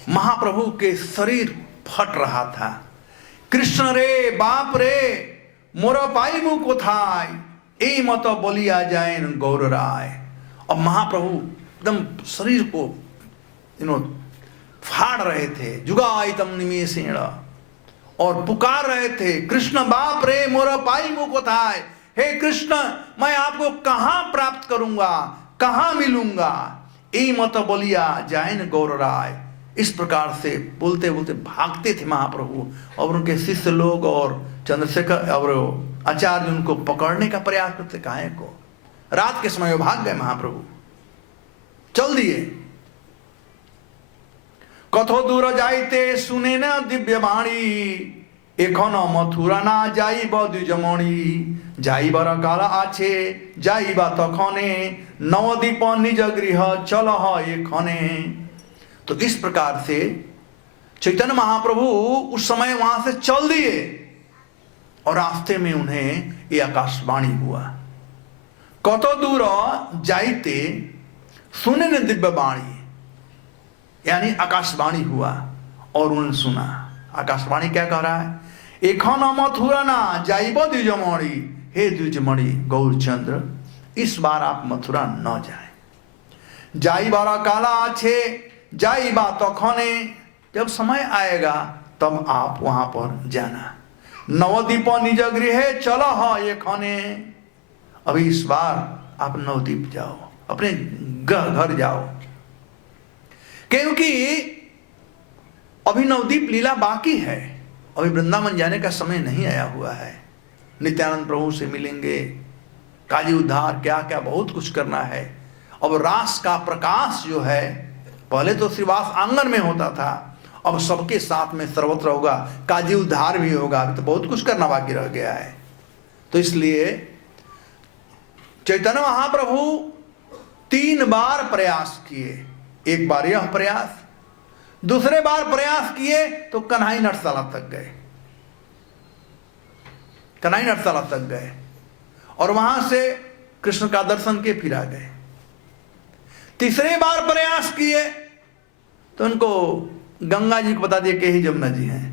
महाप्रभु के शरीर फट रहा था। कृष्ण रे बाप रे मोर पाई मु को थाय ए मत बोलिया जाएन गौर राय। अब महाप्रभु एकदम शरीर को फाड़ रहे थे, जुगायितम निमेषेण, और पुकार रहे थे कृष्ण बाप रे मोर पाई मु को थाय, हे कृष्ण मैं आपको कहां प्राप्त करूंगा, कहां मिलूंगा, ए मत बोलिया जाएन गौर राय। इस प्रकार से बोलते बोलते भागते थे महाप्रभु, और उनके शिष्य लोग और चंद्रशेखर और आचार्य उनको पकड़ने का प्रयास करते, काहे को। रात के समय भाग गए महाप्रभु, चल दिए। कथो दूर जाइते सुने न दिव्य वाणी, एखन मथुरा ना जाइब द्विजमणि, जाइबर काल आछे जाइबा तखने, नवदीप निज गृह चलह एखने। तो इस प्रकार से चैतन्य महाप्रभु उस समय वहां से चल दिए, और रास्ते में उन्हें ये आकाशवाणी हुआ, कतो दूर जाइते सुने न दिव्य वाणी। यानी आकाशवाणी हुआ और उन्होंने सुना। आकाशवाणी क्या कह रहा है? एखन मथुरा ना जाइब द्विजमणि, हे द्विजमणि गौरचंद्र, इस बार आप मथुरा न जाए। जाइबार काला आछे, जाइबा तखने, जब समय आएगा तब आप वहां पर जाना। नवदीप निज गृह चल ये खने, अभी इस बार आप नवदीप जाओ, अपने घर जाओ, क्योंकि अभी नवदीप लीला बाकी है, अभी वृंदावन जाने का समय नहीं आया हुआ है। नित्यानंद प्रभु से मिलेंगे, काली उद्धार क्या क्या बहुत कुछ करना है। अब रास का प्रकाश जो है, पहले तो श्रीवास आंगन में होता था, अब सबके साथ में सर्वत्र होगा, काजी उद्धार भी होगा, अभी तो बहुत कुछ करना बाकी रह गया है। तो इसलिए चैतन्य महाप्रभु 3 बार प्रयास किए। एक बार यह प्रयास, दूसरे बार प्रयास किए तो कन्हई नटशाला तक गए, कन्हई नटशाला तक गए और वहां से कृष्ण का दर्शन के फिर आ गए। तीसरे बार प्रयास किए तो उनको गंगा जी को बता दिया कि ही जमुना जी हैं,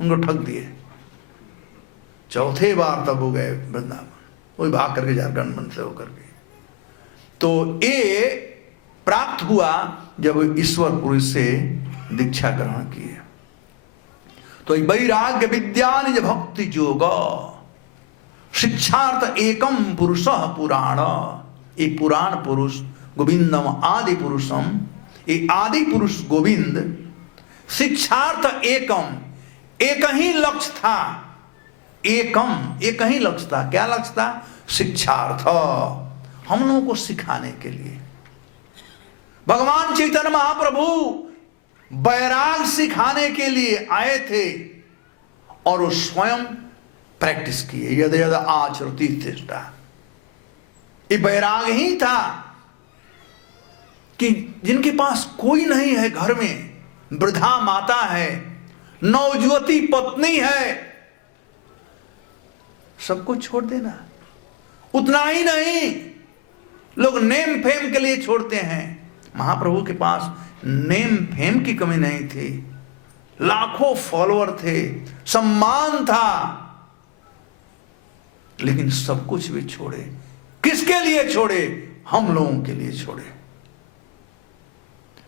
उनको ठग दिए। चौथे बार तब हो गए वृंदावन, वही भाग करके झारखंड मन से होकर के। तो ये प्राप्त हुआ जब ईश्वर पुरुष से दीक्षा ग्रहण किए। तो वैराग्य विद्या निज भक्ति जोग, शिक्षार्थ एकम पुरुष पुराण, ये पुराण पुरुष गोविंदम आदि पुरुषम, ये आदि पुरुष गोविंद, शिक्षार्थ एकम, एक ही लक्ष्य था, एकम एक ही लक्ष्य था। क्या लक्ष्य था? शिक्षार्थ, हम लोगों को सिखाने के लिए। भगवान चैतन्य महाप्रभु वैराग सिखाने के लिए आए थे और वो स्वयं प्रैक्टिस किए। यद यद आचरति तिष्ठा, ये वैराग ही था कि जिनके पास कोई नहीं है, घर में वृद्धा माता है, नवजुवती पत्नी है, सबको छोड़ देना। उतना ही नहीं, लोग नेम फेम के लिए छोड़ते हैं। महाप्रभु के पास नेम फेम की कमी नहीं थी, लाखों फॉलोअर थे, सम्मान था, लेकिन सब कुछ भी छोड़े। किसके लिए छोड़े? हम लोगों के लिए छोड़े।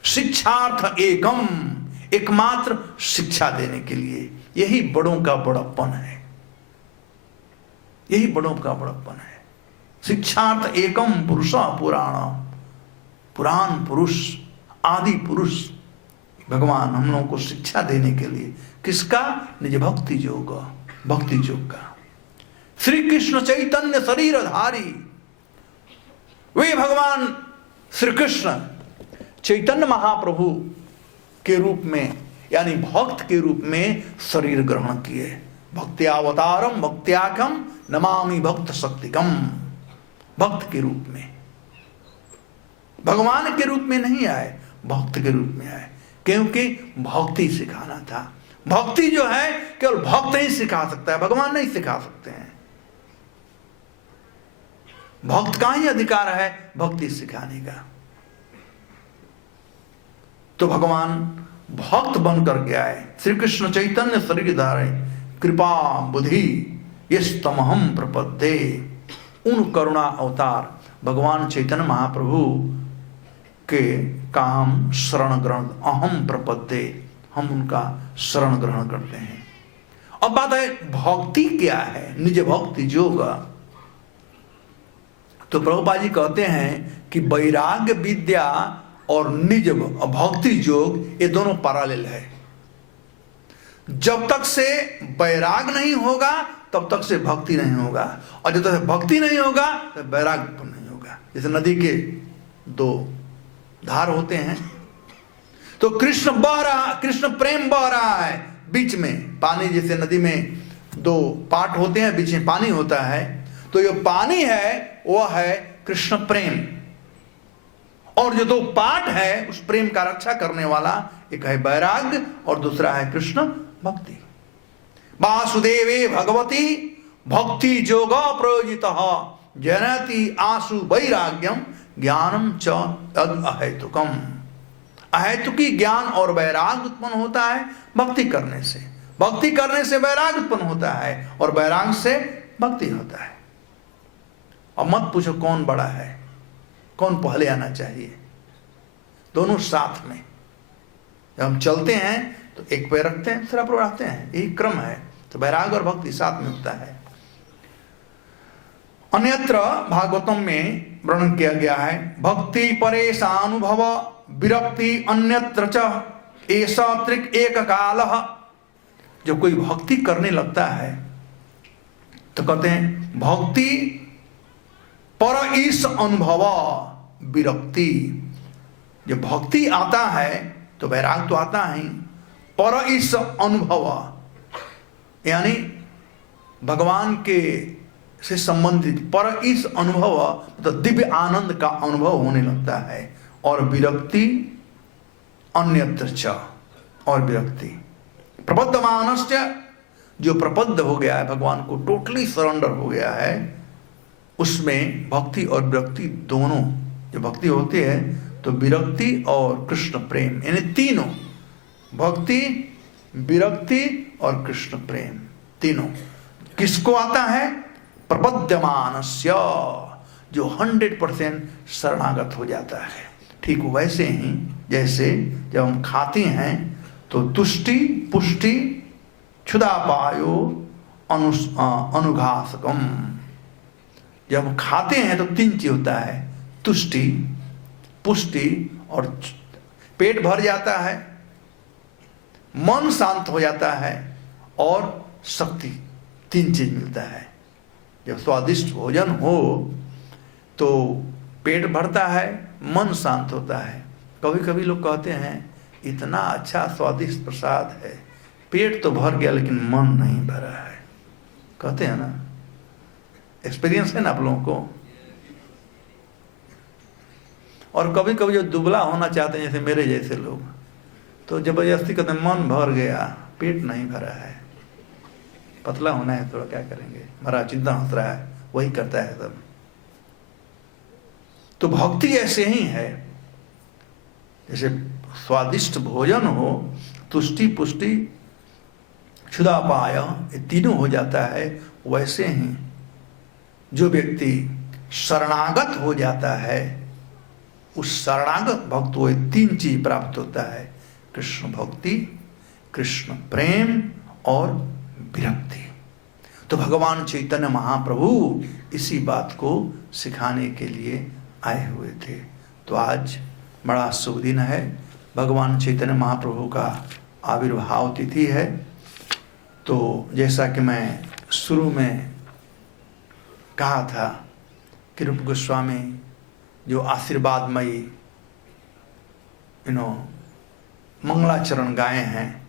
शिक्षार्थ एकम, एकमात्र शिक्षा देने के लिए। यही बड़ों का बड़प्पन है, यही बड़ों का बड़प्पन है। शिक्षार्थ एकम पुरुष पुराण, पुराण पुरुष, आदि पुरुष भगवान हम लोगों को शिक्षा देने के लिए। किसका? निज भक्ति योग, भक्ति योग का। श्री कृष्ण चैतन्य शरीरधारी, वे भगवान श्री कृष्ण चैतन्य महाप्रभु के रूप में, यानी भक्त के रूप में शरीर ग्रहण किए। भक्त्यावतारम भक्त्याखम नमामि भक्त शक्तिकम, भक्त के रूप में, भगवान के रूप में नहीं आए, भक्त के रूप में आए, क्योंकि भक्ति सिखाना था। भक्ति जो है केवल भक्त ही सिखा सकता है, भगवान नहीं सिखा सकते हैं। भक्त का ही अधिकार है भक्ति सिखाने का। तो भगवान भक्त बन करके आए। श्री कृष्ण चैतन्य शरीर धारे, कृपा बुद्धि यस्तमहम प्रपद्ये, उन करुणा अवतार भगवान चैतन्य महाप्रभु के का हम शरण ग्रहण, अहम प्रपद्ये, हम उनका शरण ग्रहण करते हैं। अब बात है भक्ति क्या है, निज भक्ति योग। तो प्रभुपाद जी कहते हैं कि वैराग्य विद्या और निज भक्ति योग ये दोनों पैरेलल है। जब तक से वैराग नहीं होगा तब तक से भक्ति नहीं होगा, और जब तक भक्ति नहीं होगा तो वैराग नहीं होगा। जैसे नदी के 2 धार होते हैं, तो कृष्ण बह रहा, कृष्ण प्रेम बह रहा है, बीच में पानी, जैसे नदी में 2 पार्ट होते हैं, बीच में पानी होता है, तो जो पानी है वह है कृष्ण प्रेम, और जो 2 पार्ट है उस प्रेम का रक्षा करने वाला, एक है वैराग्य और दूसरा है कृष्ण भक्ति। वासुदेवे भगवती भक्ति योगा प्रयोजितः जनति आशु वैराग्यम ज्ञानम च अहेतुकम। अहेतुकी ज्ञान और वैराग उत्पन्न होता है भक्ति करने से, भक्ति करने से वैराग उत्पन्न होता है और वैराग से भक्ति होता है। और मत पूछो कौन बड़ा है, कौन पहले आना चाहिए, दोनों साथ में। जब हम चलते हैं तो एक पैर रखते हैं दूसरा पैर रखते हैं, यही क्रम है। तो वैराग और भक्ति साथ में होता है। अन्यत्र भागवतम में वर्णन किया गया है, भक्ति परेशानुभव विरक्ति अन्यत्र च ऐसा त्रिक एक काल। जब कोई भक्ति करने लगता है तो कहते हैं भक्ति पर ईश अनुभव विरक्ति। जब भक्ति आता है तो वैराग तो आता है, पर ईश अनुभव यानी भगवान के से संबंधित पर ईश अनुभव तो दिव्य आनंद का अनुभव होने लगता है। और विरक्ति अन्यत्र च, और विरक्ति प्रबद्धमानस्य, जो प्रबद्ध हो गया है भगवान को, टोटली सरेंडर हो गया है, उसमें भक्ति और विरक्ति दोनों। जो भक्ति होती है तो विरक्ति और कृष्ण प्रेम, यानी तीनों, भक्ति विरक्ति और कृष्ण प्रेम तीनों किसको आता है? प्रबद्धमानस्य, जो 100% शरणागत हो जाता है। ठीक वैसे ही जैसे जब हम खाते हैं तो तुष्टि पुष्टि क्षुधापायो अनुघासकम। जब हम खाते हैं तो 3 चीज होता है, तुष्टि पुष्टि और पेट भर जाता है, मन शांत हो जाता है और शक्ति, 3 चीज मिलता है। जब स्वादिष्ट भोजन हो तो पेट भरता है, मन शांत होता है। कभी कभी लोग कहते हैं इतना अच्छा स्वादिष्ट प्रसाद है, पेट तो भर गया लेकिन मन नहीं भरा है, कहते हैं ना, एक्सपीरियंस है ना आप लोगों को। और कभी कभी जो दुबला होना चाहते हैं जैसे मेरे जैसे लोग, तो जबरदस्ती कहते हैं मन भर गया पेट नहीं भरा है, पतला होना है थोड़ा, क्या करेंगे, हमारा चिंता हंस रहा है, वही करता है सब। तो भक्ति ऐसे ही है, जैसे स्वादिष्ट भोजन हो, तुष्टि पुष्टि क्षुधापाय, ये तीनों हो जाता है। वैसे ही जो व्यक्ति शरणागत हो जाता है, उस शरणागत भक्त को 3 चीज प्राप्त होता है, कृष्ण भक्ति, कृष्ण प्रेम और विरक्ति। तो भगवान चैतन्य महाप्रभु इसी बात को सिखाने के लिए आए हुए थे। तो आज बड़ा शुभ दिन है, भगवान चैतन्य महाप्रभु का आविर्भाव तिथि है। तो जैसा कि मैं शुरू में कहा था कि रूप गोस्वामी जो आशीर्वादमयी मंगलाचरण गाए हैं,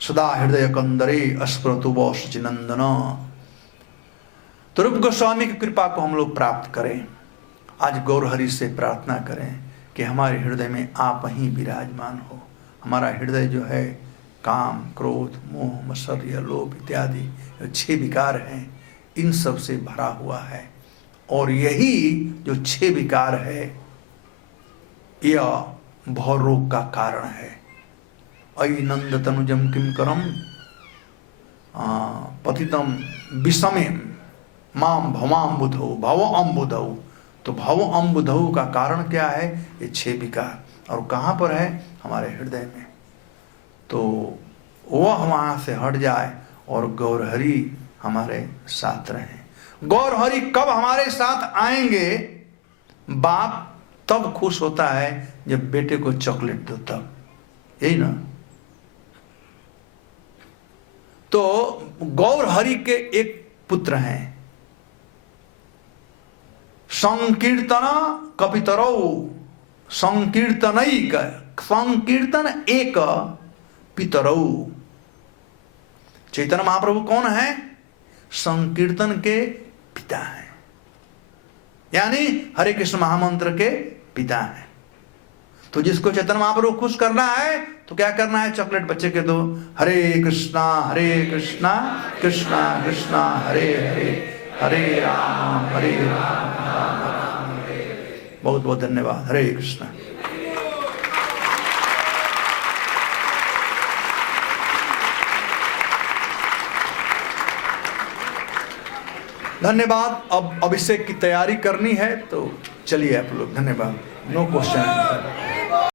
सदा हृदय कंदरे अस्फुरतु वौशचिनंदन, तो रूप गोस्वामी की कृपा को हम लोग प्राप्त करें। आज गौरहरि से प्रार्थना करें कि हमारे हृदय में आप ही विराजमान हो। हमारा हृदय जो है काम क्रोध मोह मत्सर्य लोभ इत्यादि 6 विकार हैं, इन सब से भरा हुआ है। और यही जो 6 विकार है यह भवरोग का कारण है। अयि नंद तनुजम किम करम पतितम विषमे माम भवाम्बुधौ भव अम्बुधौ। तो भव अम्बुधौ का कारण क्या है? ये 6 विकार। और कहाँ पर है? हमारे हृदय में। तो वह वहाँ से हट जाए और गौरहरि हमारे साथ रहे। गौरहरि कब हमारे साथ आएंगे? बाप तब खुश होता है जब बेटे को चॉकलेट दो, तब, यही ना। तो गौरहरि के एक पुत्र हैं, संकीर्तन कपितरौ संकीर्तनैक, संकीर्तन एक पितरौ। चैतन्य महाप्रभु कौन है? संकीर्तन के पिता हैं, यानी हरे कृष्ण महामंत्र के पिता हैं। तो जिसको चैतन्य महाप्रभु खुश करना है तो क्या करना है? चॉकलेट बच्चे के दो, हरे कृष्णा कृष्णा कृष्णा हरे हरे, हरे राम राम राम हरे। बहुत बहुत धन्यवाद। हरे कृष्णा। धन्यवाद। अब अभिषेक की तैयारी करनी है तो चलिए आप लोग। धन्यवाद। No question.